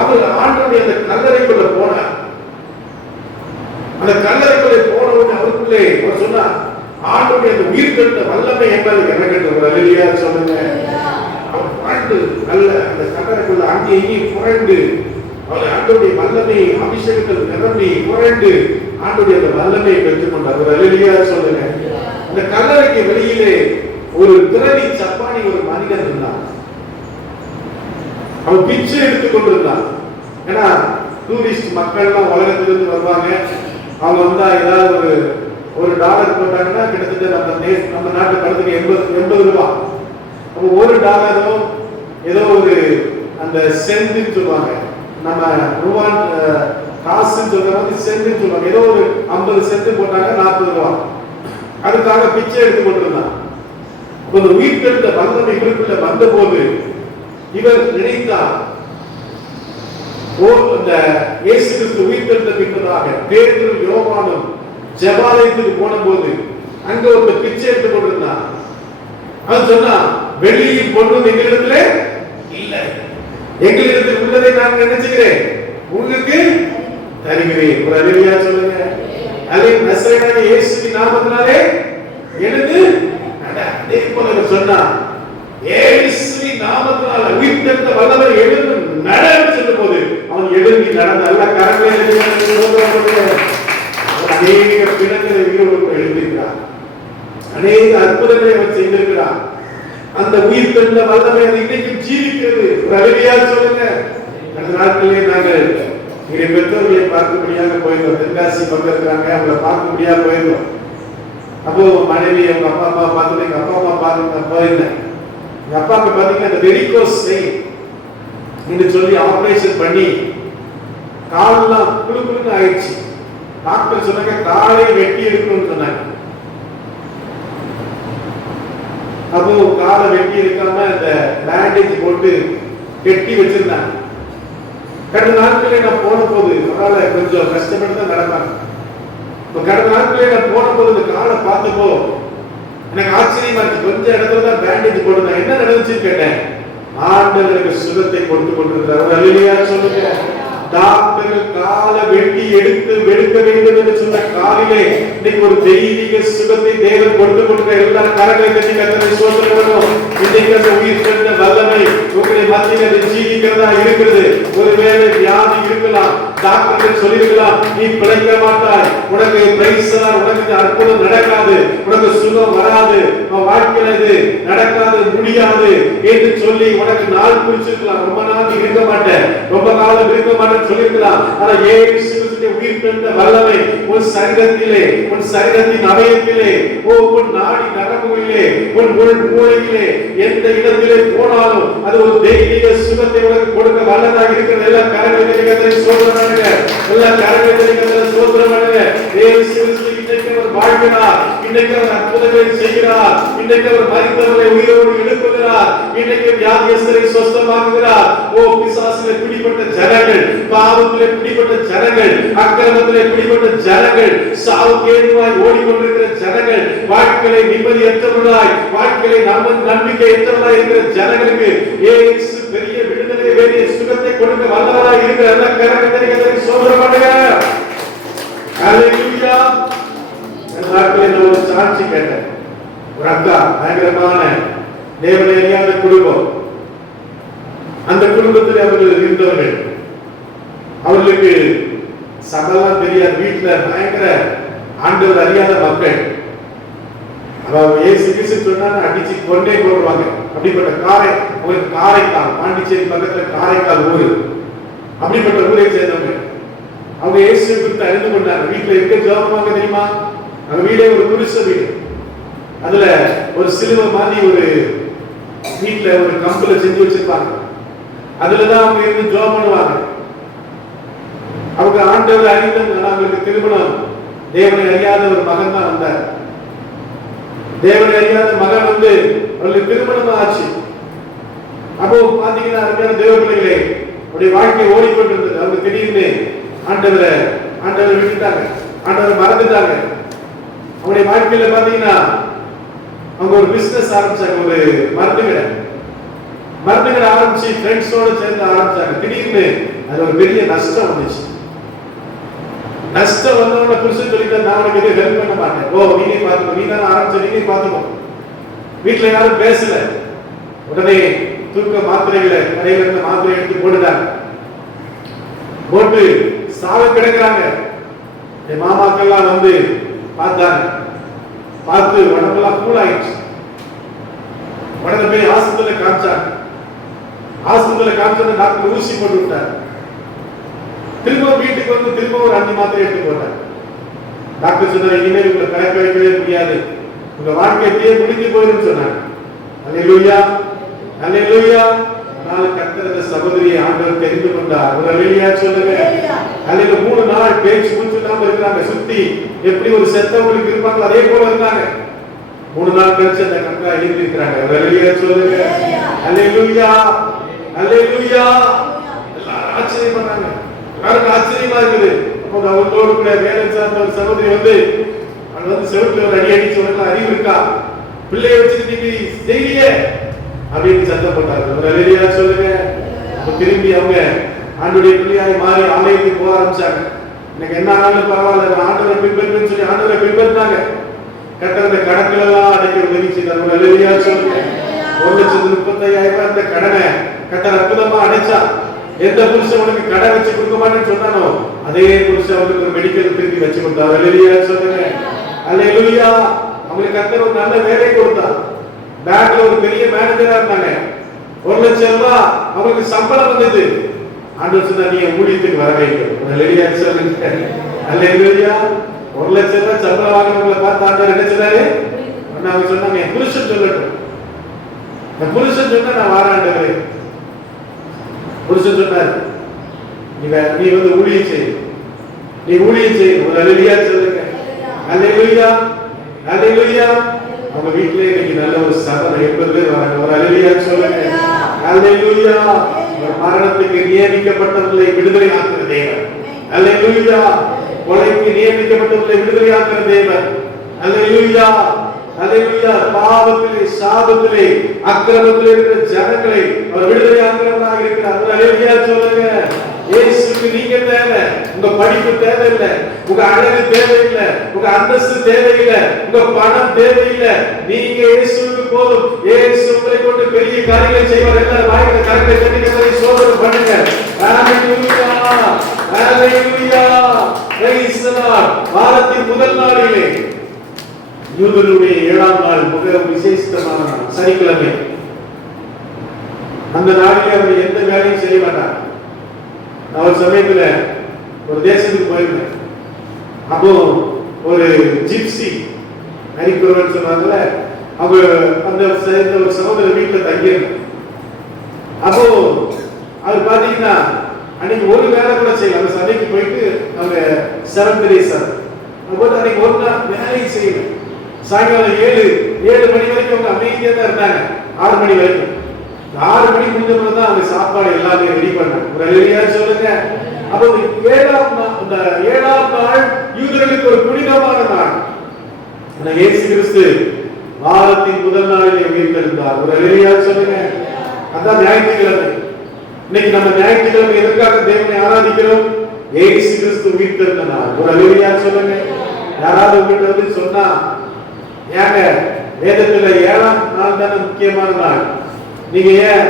அவர் ஆண்டவருடைய அந்த கல்லறைக்குள்ள போனார். அந்த கல்லறைக்குள்ளே போனவுடனே அவருக்குள்ளே அவர் சொன்னார், ஆண்டவருடைய அந்த உயிர்த்தெழுந்த வல்லமை என்பது எனக்கு ஹalleluya சொல்லுங்க. அவர் பாண்டு நல்ல அந்த கல்லறைக்குள்ள அங்கே இங்கேயும் புரண்டு அவர் ஆண்டவருடைய வல்லமை அபிஷேகத்தில் நிரம்பி புரண்டு ஆண்டவருடைய அந்த வல்லமையை பெற்றுக்கொண்டார். ஹalleluya சொல்லுங்க. அந்த கல்லறைக்கு வெளியிலே ஒரு திரவி சப்பானி ஒரு மனிதன் இருந்தான். அவன் பிச்சை எடுத்துக் கொண்டிருந்தான். ஏன்னா டூரிஸ்ட் மக்கள் எல்லாம் உலகத்திலிருந்து வருவாங்க. அவங்க வந்தா ஏதாவது ஒரு டாலர் போட்டாங்கன்னா கிட்டத்தட்ட நம்ம நாட்டு பணத்துக்கு 80 ரூபாய். அப்போ $1 ஏதோ ஒரு அந்த சென்ட்னு சொல்லுவாங்க, நம்ம ரூபான் காசுன்னு சொல்ற மாதிரி சென்ட்னு சொல்லுவாங்க. ஏதோ ஒரு 50 சென்ட் போட்டாங்க 40 ரூபாய். அதுக்காக பிச்சை எடுத்துக் கொண்டிருந்தான். அப்போ அந்த உயிர்த்தெழுந்த வல்லமை இவருக்குள்ள வந்த போது இவர் நினைத்தார், அந்த இயேசு கிறிஸ்து உயிர்த்தெழுந்த பின்னதாக பேதுரு யோவானும் ஜெபாலயத்துக்கு போன போது அங்க ஒரு பிச்சை எடுத்துக் கொண்டிருந்தான். அவன் சொன்னா, வெளியில் பொருள் எங்களிடத்திலே இல்லை, எங்களிடத்தில் உள்ளதை நான் நினைச்சுக்கிறேன், உங்களுக்கு தருகிறேன். ஒரு ஹalleluya சொல்லுங்க. அதே நசரேயனாகிய இயேசுவின் நாமத்தினாலே எழுந்து நட. அதே போல சொன்னா, இயேசுவின் நாமத்தினால உயிர்த்தெழுந்த வல்லமை எழுந்து நடன்னு சொல்லும் போது அவன் எழுந்தி நடந்த எல்லா கரங்களை அநேக பிணங்களை உயிரோடு எழுந்திருக்கிறார். அநேக அற்புதங்களை அவர் செய்திருக்கிறார். அந்த உயிர்த்தெழுந்த வல்லமை அது இன்னைக்கு ஜீவிக்கிறது. ஹalleluya சொல்லுங்க. அந்த நாட்களிலே நாங்கள் இங்கே பெற்றோர்களை பார்க்கும்படியாக போயிருந்தோம். தென்காசி பக்கம் இருக்கிறாங்க, அவங்களை பார்க்கும்படியாக போயிருந்தோம். அப்போ மனைவி அவங்க அப்பா அம்மா பார்த்து எங்க அப்பா அம்மா பார்த்து நான் போயிருந்தேன். எங்க அப்பாவுக்கு பார்த்தீங்கன்னா அந்த வெரிகோஸ் வெயின் சொல்லி ஆபரேஷன் பண்ணி காலெல்லாம் குழுக்குழுன்னு ஆயிடுச்சு. டாக்டர் சொன்னாங்க காலை வெட்டி எடுக்கணும்னு சொன்னாங்க. அப்போ காலை வெட்டி எடுக்காம இந்த பேண்டேஜ் போட்டு கெட்டி வச்சிருந்தாங்க. கடந்த நாட்களே நான் போன போது அதனால கொஞ்சம் கஷ்டப்பட்டு தான் நடந்தாங்க. கடந்த நாட்களே நான் போன போது இந்த காலை பார்த்தப்போ எனக்கு ஆச்சரியமா இருக்கு. கொஞ்சம் இடத்துல தான் பேண்டேஜ் போட்டு என்ன நடந்துச்சுன்னு கேட்டேன். ஆண்டவருக்கு சுகத்தை கொடுத்து கொண்டிருக்கிறார். ஹalleluya சொல்லுங்க. டாக்டர் காலை வெட்டி எடுக்க வேண்டும் என்று சொன்ன காலிலே இன்னைக்கு ஒரு தெய்வீக சுகத்தை தேவன் கொடுத்து கொண்டிருக்கிற எல்லா கரங்களை கட்டி கர்த்தரை ஸ்தோத்திரிக்கிறோம். இன்னைக்கு அந்த உயிர்த்தெழுந்த வல்லமை உங்களுடைய மத்தியில் அது ஜீவிக்கிறதா இருக்கிறது. ஒருவேளை வியாதி இருக்கலாம், டாக்டர் சொல்லியிருக்கலாம் நீ பிழைக்க மாட்டாய், உனக்கு பிரைஸ்லாம் உனக்கு அற்புதம் நடக்காது, உனக்கு சுகம் வராது, உன் வாழ்க்கையில இது நடக்காது முடியாது என்று சொல்லி உனக்கு நாள் குறிச்சிருக்கலாம். ரொம்ப நாள் இருக்க மாட்டேன், ரொம்ப காலம் இருக்க மாட்டேன் சொல்லிருக்கலாம். ஆனா இயேசு கிறிஸ்துவின் உயிர்த்தெழுந்த வல்லமை உன் சரீரத்திலே, உன் சரீரத்தின் அவயத்திலே, உன் நாடி நரம்புகளிலே, உன் மூளையிலே எந்த இடத்திலே போனாலும் அது ஒரு தெய்வீக சுகத்தை உனக்கு கொடுக்க வல்லதாக இருக்கிறது. எல்லா கரங்களை சோதனை பண்ணுங்க, எல்லா கரங்களை சோதனை பண்ணுங்க. இயேசு கிறிஸ்து இன்னைக்கு அவர் வாழ்கிறார், இன்னைக்கு அவர் அற்புதங்களை செய்கிறார், இன்னைக்கு அவர் மரித்தவர்களை உயிரோடு எழுப்புகிறார், இன்னைக்கு வியாதியஸ்தரை சுஸ்தமாக்குகிறார். பிசாசிலே பிடிப்பட்ட ஜனங்கள், பாவத்திலே பிடிப்பட்ட ஜனங்கள், அக்கிரமத்திலே பிடிப்பட்ட ஜனங்கள், சாவுக்கு ஏதுவாய் ஓடிக்கொண்டிருக்கிற ஜனங்கள், வாழ்க்கையை நிம்மதியற்றவர்களாய், வாழ்க்கையை நம்பிக்கையற்றவர்களாய் இருக்கிற ஜனங்களுக்கு இயேசு பெரிய விடுதலை, வேண்டிய சுகத்தை கொடுக்க வல்லவராய் இருக்கிற எல்லா கரங்களை சோதனை பண்ணுங்க. ஹalleluya. நான் ஒரு சாட்சி கேட்டேன். ஒரு அக்கா பயங்கரமான தேவனை அறியாத குடும்பம். அந்த குடும்பத்தில் அவர்கள் இருந்தவர்கள், அவர்களுக்கு சபைலாம் தெரியாது, வீட்டில் பயங்கர ஆண்டவர் அறியாத மக்கள். அதாவது ஏசு கிறிஸ்து சொன்னா அடிச்சு கொண்டே போடுவாங்க. அப்படிப்பட்ட உங்களுக்கு காரைக்கால், பாண்டிச்சேரி பக்கத்துல காரைக்கால் ஊரு, அப்படிப்பட்ட ஊரை சேர்ந்தவங்க. அவங்க இயேசு குறித்து அறிந்து கொண்டாங்க. வீட்டுல இருக்க ஜெபமாங்க தெரியுமா? அவங்க வீடே ஒரு குடிசை வீடு. அதுல ஒரு சிலுவை மாதிரி ஒரு வீட்டுல ஒரு கம்புல செஞ்சு வச்சிருப்பாங்க. அதுலதான் அவங்க இருந்து ஜெபம் பண்ணுவாங்க. அவங்க ஆண்டவரை அறிந்தவங்க. அவங்களுக்கு திருமணம் தேவனை அறியாத ஒரு மகன் தான் வந்தார். தேவனை அறியாத மகன் வந்து அவர்களுக்கு திருமணம் ஆச்சு. அப்போ பாத்தீங்கன்னா அருமையான தேவ பிள்ளைகளே, அவருடைய வாழ்க்கை ஓடிக்கொண்டிருந்தது. அவங்க திடீர்னு ஆண்டவரை விட்டுட்டாங்க, ஆண்டவரை மறந்துட்டாங்க. அவருடைய வாழ்க்கையில பாத்தீங்கன்னா அவங்க ஒரு பிசினஸ் ஆரம்பிச்சாங்க, ஒரு மருந்து கடை ஆரம்பிச்சு ஃப்ரெண்ட்ஸோட சேர்ந்து ஆரம்பிச்சாங்க. திடீர்னு அது ஒரு பெரிய நஷ்டம் வந்துச்சு. நஷ்டம் வந்தவன புருஷன் சொல்லிட்டு, நான் உனக்கு எதுவும் ஹெல்ப் பண்ண மாட்டேன், ஓ நீங்க பாத்துக்கோ, நீ தான் ஆரம்பிச்ச, நீங்க பாத்துக்கோ. வீட்டுல யாரும் பேசல. உடனே தூக்க மாத்திரைகளை கடையில இருந்து மாத்திரை எடுத்து போட்டுட்டாங்க. போட்டு சாவ கிடக்குறாங்க. என் மாமாக்கெல்லாம் வந்து பார்த்தாங்க. பார்த்து உடம்பெல்லாம் கூல் ஆயிடுச்சு. உடனே போய் ஆஸ்பத்திரியில காமிச்சாங்க. ஆஸ்பத்திரியில காமிச்சோன்னு டாக்டர் ஊசி போட்டு விட்டார். திரும்ப வீட்டுக்கு வந்து திரும்ப ஒரு 5 மாத்திரை எடுத்து போட்டார். டாக்டர் சொன்னார், இனிமேல் உங்களை கலக்க வைக்கவே முடியாது, உங்க வாழ்க்கை எப்படியே முடிஞ்சு போயிடும் சொன்னாங்க. அல்லேலூயா, அல்லேலூயா. கர்த்தர் சகோதரியை ஆண்டவர் தெரிந்து கொண்டார். ஒரு அல்லேலூயா சொல்லுங்க. அல்லேலூயா. 3 நாள் பேச்சு மூச்சு இல்லாம இருக்கிறாங்க. சுத்தி எப்படி ஒரு செத்தவங்களுக்கு இருப்பாங்களோ அதே போல இருந்தாங்க. 3 நாள் கழிச்சு அந்த கர்த்தரை எழுந்திருக்கிறாங்க. ஒரு அல்லேலூயா சொல்லுங்க. அல்லேலூயா, அல்லேலூயா. எல்லாரும் ஆச்சரியப்படுறாங்க. எல்லாருக்கும் ஆச்சரியமா இருக்குது. அப்போ அவங்களோடு கூட வேலை சார்ந்த ஒரு சகோதரி வந்து செவத்துல ஒரு அடி அடிச்சு உனக்கு அறிவு இருக்கா, பிள்ளைய வச்சுட்டு நீங்க செய்ய அப்படின்னு சத்தம் போட்டாங்க. ஒரு அல்லேலூயா சொல்லுங்க. திரும்பி அவங்க ஆண்டவருடைய பிள்ளையாய் மாறி ஆலயத்துக்கு போக ஆரம்பிச்சாங்க. எனக்கு என்ன ஆனாலும் பரவாயில்ல, ஆண்டவரை பின்பற்றுன்னு சொல்லி ஆண்டவரை பின்பற்றினாங்க. கட்டணத்தை கணக்குல எல்லாம் அடைக்க உதவி செய்தாங்க. ஒரு அல்லேலூயா சொல்லுங்க. 1,35,000 இந்த கடனை கட்டண அற்புதமா அடைச்சா. எந்த புருஷன் உனக்கு கடை வச்சு கொடுக்க மாட்டேன்னு சொன்னானோ அதே புருஷன் அவங்களுக்கு ஒரு மெடிக்கல் திருப்பி வச்சு கொடுத்தார். அல்லேலூயா சொல்லுங்க. அல்லேலூயா. அவங்களுக்கு கர்த்தர் ஒரு நல்ல வேலை கொடுத்தார். பேங்க்ல ஒரு பெரிய மேனேஜரா இருந்தாங்க. 1,00,000 ரூபாய் அவங்களுக்கு சம்பளம் வந்தது. ஆண்டவர் சொன்னா, நீங்க ஊழியத்துக்கு வர வேண்டும். அல்லேலூயா சொல்லுங்க. அல்லேலூயா. 1,00,000 ரூபாய் சம்பளம் வாங்கினவங்களை பார்த்து ஆண்டவர் என்ன சொன்னாரு? அவங்க சொன்னாங்க, என் புருஷன் சொல்லட்டும், என் புருஷன் சொன்னா நான் வாராண்டவரே. புருஷன் சொன்னார், நீ வந்து ஊழியம் செய், நீ ஊழியம் செய். ஒரு அல்லேலூயா சொல்லுங்க. அல்லேலூயா, அல்லேலூயா. அவங்க வீட்டிலே இன்னைக்கு நல்ல ஒரு சபை 80 பேர் வராங்க. ஒரு அல்லேலூயா சொல்லுங்க. அல்லேலூயா. மரணத்துக்கு நியமிக்கப்பட்டவர்களை விடுதலை ஆக்குற தேவன். அல்லேலூயா. கொலைக்கு நியமிக்கப்பட்டவர்களை விடுதலை ஆக்குற தேவன். அல்லேலூயா, அல்லேலூயா. பாவத்திலே, சாபத்திலே, அக்கிரமத்திலே இருக்கிற ஜனங்களை அவர் விடுதலை ஆக்குறவராக இருக்கிறார். அல்லேலூயா சொல்லுங்க. இயேசுக்கு நீங்க தேவை. உங்க படிப்பு தேவையில்லை, உங்க அழகு தேவையில்லை, உங்க அந்தஸ்து தேவையில்லை, உங்க பணம் தேவையில்லை. நீங்க இயேசுக்கு போதும். இயேசு உங்களை கொண்டு பெரிய காரியங்களை செய்வார். எல்லாரும் வாய்க்கிற கரங்களை தட்டி சோதனை பண்ணுங்க. Hallelujah, hallelujah. Praise the lord. வாரத்தின் முதல் நாளிலே யூதருடைய 7ஆம் நாள் மிக விசேஷமான நாள், சனிக்கிழமை. அந்த நாளிலே அவர் எந்த வேலையும் செய்ய மாட்டார். நான் ஒரு சமயத்துல ஒரு தேசத்துக்கு போயிருந்தேன். அப்போ ஒரு ஜிப்சி நரிக்குறவன் சொன்னாங்கல்ல, அவங்க அந்த ஒரு சகோதர வீட்டுல தங்கியிருந்தேன். அப்போ அவர் பாத்தீங்கன்னா அன்னைக்கு ஒரு வேலை கூட செய்யல. அந்த சபைக்கு போயிட்டு அவங்க 7th day போட்டு அன்னைக்கு ஒரு நாள் வேலையை செய்யல. சாயங்காலம் 7 மணி வரைக்கும் அவங்க அமைதியா தான் இருந்தாங்க. 6 மணி வரைக்கும். 6 மணி முடிஞ்ச தான் அவங்க சாப்பாடு எல்லாமே ரெடி பண்ணாங்க. ஒரு அல்லேலூயா சொல்லுங்க. அப்போ 7ஆம் நாள் யூதர்களுக்கு ஒரு புனிதமான நாள். இயேசு கிறிஸ்து வாரத்தின் முதல் நாளிலே உயிர்த்தெழுந்தார். ஒரு அல்லேலூயா சொல்லுங்க. அதான் ஞாயிற்றுக்கிழமை. இன்னைக்கு நம்ம ஞாயிற்றுக்கிழமை எதற்காக தேவனை ஆராதிக்கிறோம்? இயேசு கிறிஸ்து உயிர்த்தெழுந்த நாள். ஒரு அல்லேலூயா சொல்லுங்க. யாராவது உங்ககிட்ட வந்து சொன்னா, ஏங்க வேதத்துல 7ஆம் நாள் தானே முக்கியமான நாள், நீங்க ஏன்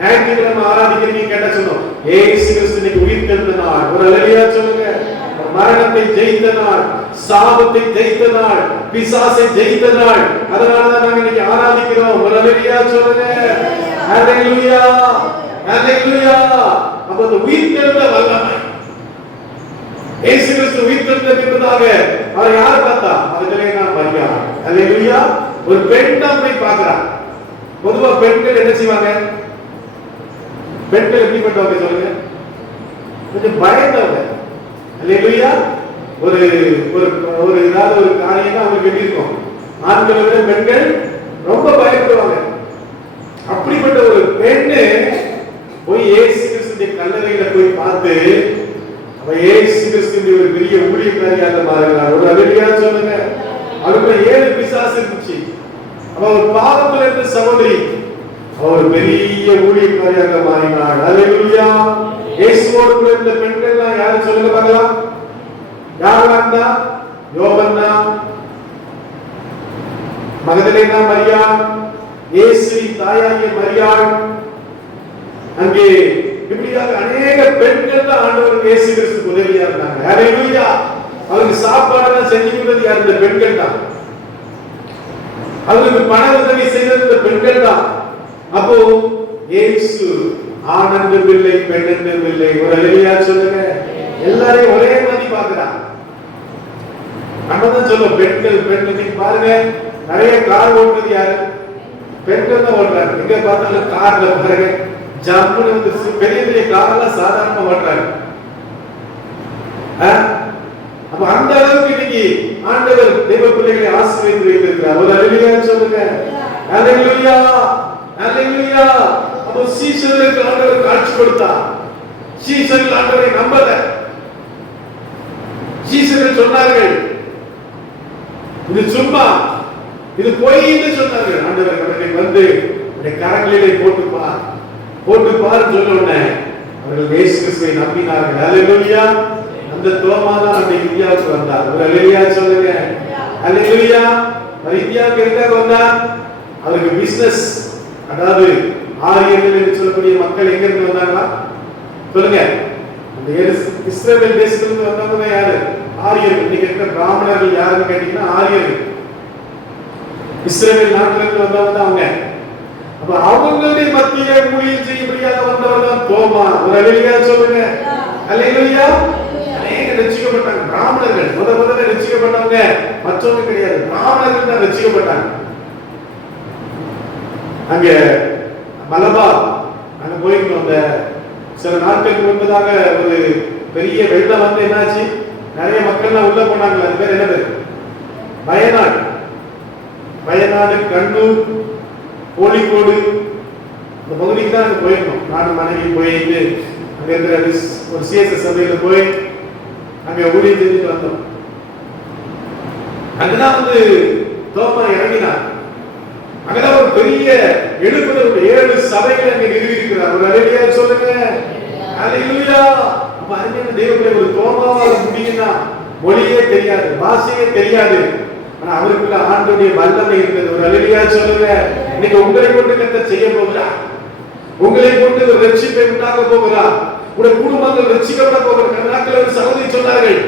ஞாயிற்றுக்கிழமை ஆராதிக்கிறீங்க கேட்ட சொன்னோம். இயேசு கிறிஸ்து இன்னைக்கு உயிர்த்தெழுந்த நாள். ஒரு அல்லேலூயா சொல்லுங்க. மரணத்தை ஜெயித்த நாள், சாபத்தை ஜெயித்த நாள், பிசாசை ஜெயித்த நாள். அதனாலதான் நாங்க இன்னைக்கு ஆராதிக்கிறோம். ஒரு அல்லேலூயா சொல்லுங்க. ஹalleluya, ஹalleluya. அப்ப அந்த உயிர்த்தெழுந்த வல்லமை இயேசு கிறிஸ்து உயிர்த்தெழுந்ததாக அவர் யார் பார்த்தா? மகதலேனா மரியாள். ஹalleluya. ஒரு பெண் தான் போய் பார்க்கறா. பொதுவா பெண்கள் என்ன செய்வாங்க? பெண்கள் எப்படிப்பட்டவங்க சொல்லுங்க? கொஞ்சம் பயந்தவங்க. ஹalleluya. ஒரு ஒரு ஒரு ஏதாவது ஒரு காரியம் அவங்களுக்கு எப்படி இருக்கும்? ஆண்களை விட பெண்கள் ரொம்ப பயப்படுவாங்க. அப்படிப்பட்ட ஒரு பெண்ணு போய் இயேசு கிறிஸ்துவின் கல்லறையில போய் பார்த்து அவ இயேசு கிறிஸ்துவின் ஒரு பெரிய ஊழியக்காரியாக மாறுகிறார். ஒரு அல்லேலூயா சொல்லுங்க. அவளுக்கு 7 பிசாசு இருந்துச்சு. அவ ஒரு பாவத்துல இருந்த சகோதரி, அவ ஒரு பெரிய ஊழியக்காரியாக மாறினாள். அல்லேலூயா. இயேசுவோடு கூட இருந்த பெண்கள்லாம் யாரு சொல்லுங்க பார்க்கலாம்? யாரெல்லாம் இருந்தா? யோவன்னா, மகதலேனா மரியாள், இயேசுவின் தாயாகிய மரியாள். அங்கே இப்படியாக அநேக பெண்கள் தான் ஆண்டவருக்கு இயேசு கிறிஸ்துவுக்கு உதவியா இருந்தாங்க. ஹalleluya. அவருக்கு சாப்பாடெல்லாம் செஞ்சு கொடுத்தது யார்? இந்த பெண்கள் தான். அவருக்கு பண உதவி செய்தது இந்த பெண்கள் தான். அப்போ இயேசு ஆனந்தமில்லை, பெண்ணென்றமில்லை. ஒரு அல்லேலூயா சொல்லுங்க. எல்லாரையும் ஒரே மாதிரி பார்க்கிறாங்க. நம்ம தான் சொல்லுவோம் பெண்கள் பெண்கள். பாருங்க, நிறைய கார் ஓட்டுறது யாரு? பெண்கள் தான் ஓட்டுறாங்க. எங்க பார்த்தாலும் கார்ல பாருங்க, ஜம்முன்னு வந்து பெரிய பெரிய காரெல்லாம் சாதாரணமா ஓட்டுறாங்க. அப்ப அந்த அளவுக்கு இன்னைக்கு ஆண்டவர் தேவ பிள்ளைகளை ஆசீர்வதித்து வைத்திருக்கிறார். ஒரு அல்லேலூயா சொல்லுங்க. அல்லேலூயா, அல்லேலூயா. அப்போ சீஷர்களுக்கு ஆண்டவர் காட்சி கொடுத்தார். சீஷர்கள் ஆண்டவரை நம்பல. சீஷர்கள் சொன்னார்கள், இது சும்மா, இது பொய் என்று சொன்னார்கள். ஆண்டவர் அவர்களை வந்து கரங்களிலே போட்டுப்பார், போட்டுப்பார் சொன்ன உடனே அவர்கள் இயேசு கிறிஸ்துவை நம்பினார்கள். அல்லேலூயா. அந்த தோமா தான் அந்த இந்தியாவுக்கு வந்தார். ஒரு அல்லேலூயா சொல்லுங்க. அல்லேலூயா. இந்தியாவுக்கு எதுக்காக வந்தார்? அவருக்கு பிசினஸ், அதாவது ஆரியர்கள் என்று சொல்லக்கூடிய மக்கள் எங்க இருந்து வந்தாங்களா சொல்லுங்க? அந்த இஸ்ரவேல் தேசத்திலிருந்து வந்தவங்க யாரு? ஆரியர்கள். இன்னைக்கு இருக்கிற பிராமணர்கள் யாருன்னு கேட்டீங்கன்னா ஆரியர்கள். இஸ்ரவேல் நாட்டிலிருந்து வந்தவங்க தான் அவங்க. அப்ப அவங்களுடைய மத்தியிலே ஊழியம் செய்யும்படியாக வந்தவர் தான் தோமா. ஒரு அல்லேலூயா சொல்லுங்க. அல்லேலூயா. அநேக ரட்சிக்கப்பட்டாங்க பிராமணர்கள். முதல்ல ரட்சிக்கப்பட்டவங்க மற்றவங்க கிடையாது, பிராமணர்கள் தான் ரட்சிக்கப்பட்டாங்க. அங்க மலபா அங்க போயிருந்தோம். அந்த சில நாட்களுக்கு முன்பதாக ஒரு பெரிய வெள்ளம் வந்து என்னாச்சு, நிறைய மக்கள்லாம் உள்ள போனாங்க. அது பேர் என்ன பேர்? வயநாடு. வயநாடு, கண்ணூர், கோழிக்கோடு இந்த பகுதிக்கு தான் அங்க போயிருந்தோம். நானும் மனைவி போயிட்டு அங்க இருக்கிற ஒரு சிஎஸ்எஸ் சபையில போய் அங்க ஊழியம் செஞ்சுட்டு வந்தோம். அங்கதான் வந்து தோமா இறங்கினார். அங்கதான் ஒரு பெரிய எழுப்புதல், 7 சபைகள் அங்க நிறுவியிருக்கிறார். ஒரு அல்லேலூயா சொல்லுங்க. அல்லேலூயா. அப்ப அருமையான தேவனுடைய ஒரு தோமாவால முடியும்னா மொழியே தெரியாது, பாஷையே தெரியாது, ஆனா அவருக்குள்ள ஆண்டவருடைய வல்லமை இருந்தது. ஒரு அல்லேலூயா சொல்லுங்க. இன்னைக்கு உங்களை கொண்டு கர்த்தர் செய்ய போகிறார். உங்களை கொண்டு ஒரு ரட்சிப்பை உண்டாக்க போகிறார். உங்களுடைய குடும்பங்கள் ரட்சிக்கப்பட போகிறது. கர்நாடகத்தில் ஒரு சகோதரி சொன்னார்கள்,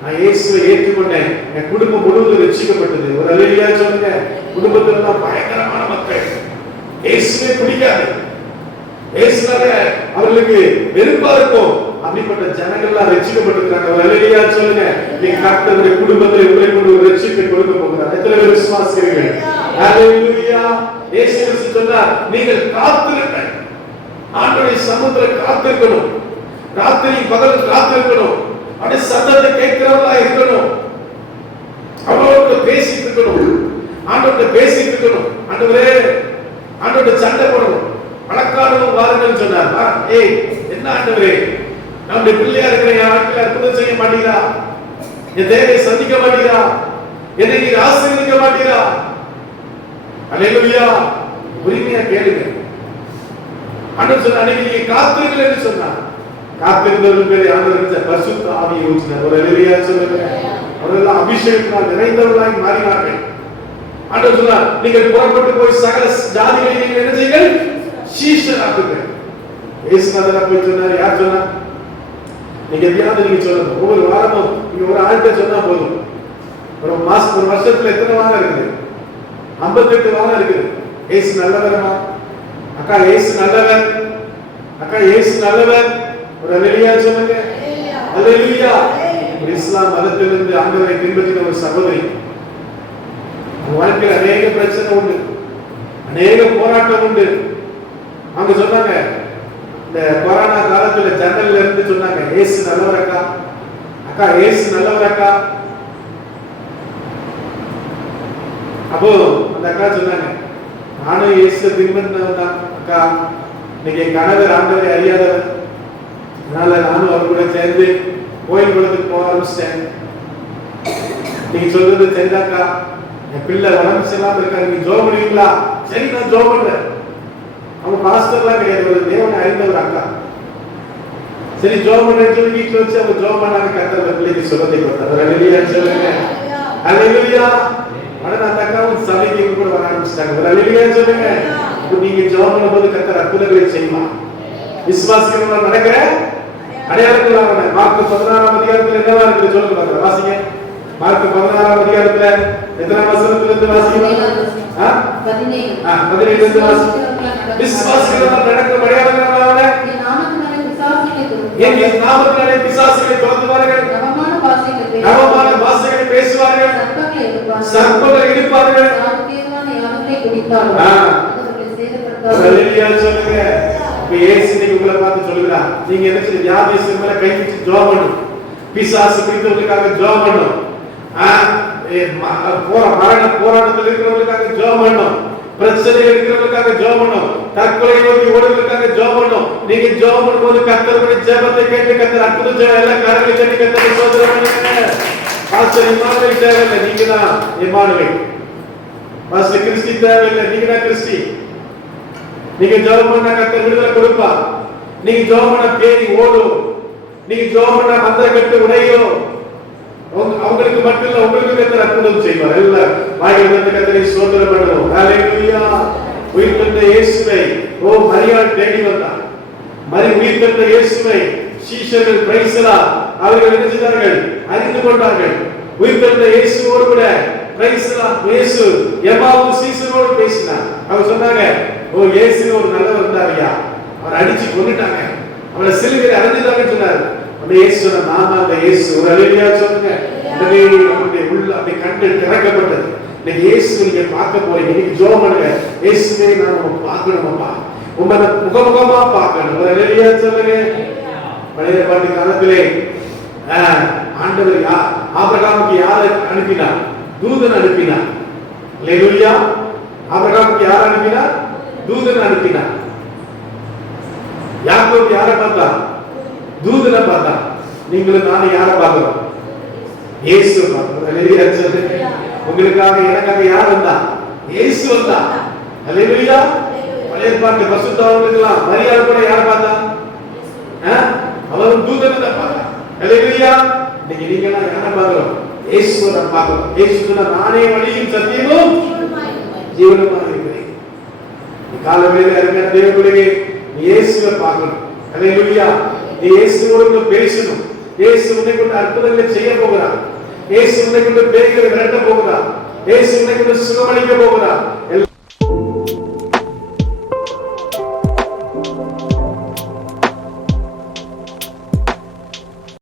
நான் இயேசுவை ஏற்றுக்கொண்டேன், என் குடும்பம் முழுவதும் ரட்சிக்கப்பட்டது. ஒரு அல்லேலூயா சொல்லுங்க. குடும்பத்துல எல்லாம் பயங்கரமான மக்கள், இயேசுவே பிடிக்காது, இயேசுனால அவர்களுக்கு வெறுப்பா இருக்கும், அப்படிப்பட்ட ஜனங்கள் எல்லாம் ரட்சிக்கப்பட்டிருக்காங்க. ஒரு அல்லேலூயா சொல்லுங்க. நீங்க கர்த்தருடைய குடும்பத்தில் உங்களை கொண்டு ஒரு ரட்சிப்பை கொடுக்க போகிறார். எத்தனை பேர் விசுவாசிக்கிறீர்கள்? அல்லேலூயா. இயேசு கிறிஸ்து சொன்னார், நீங்கள் காத்திருங்கள். ஆண்டவருடைய சமூகத்தில் காத்திருக்கணும். ராத்திரி பகல் காத்திருக்கணும். அப்படியே சத்தத்தை கேட்கிறவங்களா இருக்கணும். அவரோட பேசிட்டு இருக்கணும். ஆண்டவர்கிட்ட பேசிட்டு இருக்கணும். ஆண்டவரே, ஆண்டவர்கிட்ட சண்டை போடணும். வழக்காடணும் வாருங்கள் சொன்னார். ஏய், என்ன ஆண்டவரே, நம்முடைய பிள்ளையா இருக்கிற என் வாழ்க்கையில அற்புதம் செய்ய மாட்டீரா? என் தேவையை சந்திக்க மாட்டீரா? என்னை நீர் ஆசீர்வதிக்க மாட்டீரா? அல்லேலூயா. உரிமையா கேளுங்க. ஆண்டவர் சொன்னார், அன்னைக்கு நீங்க காத்திருங்கள் என்று சொன்னார். காத்திருந்தவர்கள் ஆண்டவர் பரிசுத்த ஆவியை ஊற்றினார். ஒரு அல்லேலூயா சொல்லுங்க. அவர்கள் அபிஷேகத்தினால் நிறைந்தவர்களாய் மாறினார்கள். ஆண்டவர் சொன்னார், நீங்கள் புறப்பட்டு போய் சகல ஜாதிகளை நீங்கள் என்ன செய்யுங்கள்? சீஷராக்குங்கள். இயேசுநாதர் போய் சொன்னார். யார் சொன்னார்? நீங்க எதையாவது நீங்க சொல்லணும். ஒவ்வொரு வாரமும் நீங்க ஒரு ஆள்கிட்ட சொன்னா போதும். ஒரு மாசம், ஒரு வருஷத்துல எத்தனை வாரம் இருக்குது? 58 வாரம் இருக்குது. இயேசு நல்லவரா? அக்கா இயேசு நல்லவர், அக்கா இயேசு நல்லவர். ஒரு அல்லேலூயா சொல்லுங்க. அல்லேலூயா. இஸ்லாம் மதத்திலிருந்து ஆண்டவரை பின்பற்றின ஒரு சகோதரி, வாழ்க்கையில் அநேக பிரச்சனை உண்டு, அநேக போராட்டம் உண்டு. அவங்க சொன்னாங்க, இந்த கொரோனா காலத்துல ஜன்னல்ல இருந்து சொன்னாங்க, இயேசு நல்லவர் அக்கா, அக்கா இயேசு நல்லவர் அக்கா. அப்போ அந்த அக்கா சொன்னாங்க, நானும் இயேசு பின்பற்றினவன் தான் அக்கா. இன்னைக்கு என் கணவர் ஆண்டவரை அறியாதவர், அதனால நானும் அவர் கூட சேர்ந்து கோயில் குளத்துக்கு போக ஆரம்பிச்சிட்டேன். நீங்க சொல்றது சரிதாக்கா, என் பிள்ளை உடம்பு சரியில்லாம இருக்காரு, நீங்க ஜோம் பண்ணுவீங்களா? சரி நான் ஜோம் பண்றேன். அவங்க பாஸ்டர்லாம் கிடையாது, ஒரு தேவனை அறிந்தவர் அக்கா. சரி ஜோம் பண்றேன்னு சொல்லி வீட்டுல வச்சு அவங்க ஜோம் பண்ணாங்க. கர்த்தர் பிள்ளைக்கு சுகத்தை கொடுத்தார். அல்லேலூயா சொல்லுங்க. அல்லேலூயா. ஆனா அந்த அக்காவும் சபைக்கு கூட வர ஆரம்பிச்சிட்டாங்க. அல்லேலூயா சொல்லுங்க. இப்போ நீங்க ஜோம் பண்ணும்போது கர்த்தர் அற்புதங்களை செய்வார். விசுவாசிக்கிறவங்க நடக்கிற அடையாளங்கள். மார்க் 16ஆம் அதிகாரத்துல என்னவா இருக்கு சொல்லுங்க பாருங்க, வாசிங்க. மார்க் 16ஆம் அதிகாரத்துல எத்தனை வசனத்துல இருந்து வாசிங்க? 17 இருந்து வாசிங்க. விசுவாசிக்கிறவங்க நடக்கிற அடையாளங்களால என் நாமத்தினாலே பிசாசுகளை துரத்துவார்கள், நவமான பாஷைகளை பேசுவார்கள், சர்ப்பங்களை இடிப்பார்கள். அல்லேலூயா சொல்லுங்க. இப்ப இயேசு இன்னைக்கு உங்களை பார்த்து சொல்லுகிறார், நீங்க என்ன செய்ய? வியாதியஸ்தர் மேல கை வச்சு ஜெபம் பண்ணணும், பிசாசு பிடித்தவர்களுக்காக ஜெபம் பண்ணணும், மரண போராட்டத்தில் இருக்கிறவர்களுக்காக ஜெபம் பண்ணணும், பிரச்சனைகள் இருக்கிறவர்களுக்காக ஜெபம் பண்ணணும், தற்கொலை நோக்கி ஓடுவதற்காக ஜெபம் பண்ணணும். நீங்க ஜெபம் பண்ணும்போது கர்த்தருடைய ஜெபத்தை கேட்டு கர்த்தர் அற்புதம் செய்வார். எல்லாம் கரங்களை தட்டி கர்த்தரை ஸ்தோத்திரம் பண்ணுங்க. பாஸ்டர் இம்மானுவேல் தேவையில்லை, நீங்க தான் இம்மானுவேல். பாஸ்டர் கிறிஸ்டி தேவையில்லை, நீங்க தான் கிறிஸ்டி. நீங்க ஜெபம் பண்ணா கர்த்தர் விடுதலை கொடுப்பா. நீங்க ஜெபம் பண்ணா பேய் ஓடும், நீங்க ஜெபம் பண்ணா மந்திர கட்டு உடையும். அவங்களுக்கு மட்டும் இல்ல, உங்களுக்கு கர்த்தர் அற்புதம் செய்வார். எல்லாம் வாயிலிருந்து கர்த்தரை ஸ்தோத்திரம் பண்ணுவோம். ஹல்லேலூயா. உயிர்த்தெழுந்த இயேசுவை மரியாள் தேடி வந்தார். உயிர்த்தெழுந்த இயேசுவை சீஷர்கள் பிரைஸ்லா அவர்கள் என்ன செய்தார்கள்? அறிந்து கொண்டார்கள். உயிர்த்தெழுந்த இயேசுவோடு கூட பிரைஸ்லா இயேசு எம்மாவு சீஷரோடு பேசினார். அவங்க சொன்னாங்க, இயேசு ஒரு நல்லவர் இருந்தாரியா, அவரை அடிச்சு கொன்னுட்டாங்க, அவரை சிலுவையில் அறைஞ்சிட்டாங்கன்னு சொன்னார். அந்த இயேசு நாம அந்த இயேசு. ஒரு அல்லேலூயா சொல்லுங்க. உடனே அவருடைய உள்ள அப்படி கண்டு திறக்கப்பட்டது. இன்னைக்கு இயேசு நீங்க பார்க்க போறீங்க. இன்னைக்கு ஜெபம் பண்ணுங்க, இயேசுவே நான் உங்களை பார்க்கணும் அப்பா, உங்களை முகமுகமா பார்க்கணும். ஒரு அல்லேலூயா சொல்லுங்க. பழைய ஏற்பாட்டு காலத்திலே ஆண்டவர் ஆபிரகாமுக்கு யாரை அனுப்பினார்? தூதன் அனுப்பினார். அல்லேலூயா. ஆபிரகாமுக்கு யார் அனுப்பினார்? தூதன் அனுப்பினார். யாக்கோபு யாரை பார்த்தா? தூதனை பார்த்தா. நீங்களும் நானும் யாரை பார்க்கிறோம்? இயேசு பார்க்கிறோம். அல்லேலூயா சொல்லுங்க. உங்களுக்காக எனக்காக யார் வந்தா? இயேசு வந்தா. அல்லேலூயா. பழைய ஏற்பாட்டு பரிசுத்தவான்களுக்கெல்லாம் மரியாள் கூட யாரை பார்த்தா? அவரும் தூதனை தான் பார்த்தா. அல்லேலூயா. இன்னைக்கு நீங்க எல்லாம் யாரை பார்க்கிறோம்? இயேசுவை தான் பார்க்கிறோம். இயேசு சொன்னா, நானே வழியும் சத்தியமும் ஜீவனுமாக இருக்கிறேன். காலவேளையில இருக்கிற தேவனுடைய இயேசுவை பார்க்கணும். அல்லேலூயா. நீ இயேசுவோடு பேசணும். இயேசு உன்னை கொண்டு அற்புதங்களை செய்ய போகிறார். இயேசு உன்னை கொண்டு பேய்களை விரட்ட போகிறார். இயேசு உன்னை கொண்டு சுகமளிக்க போகிறார்.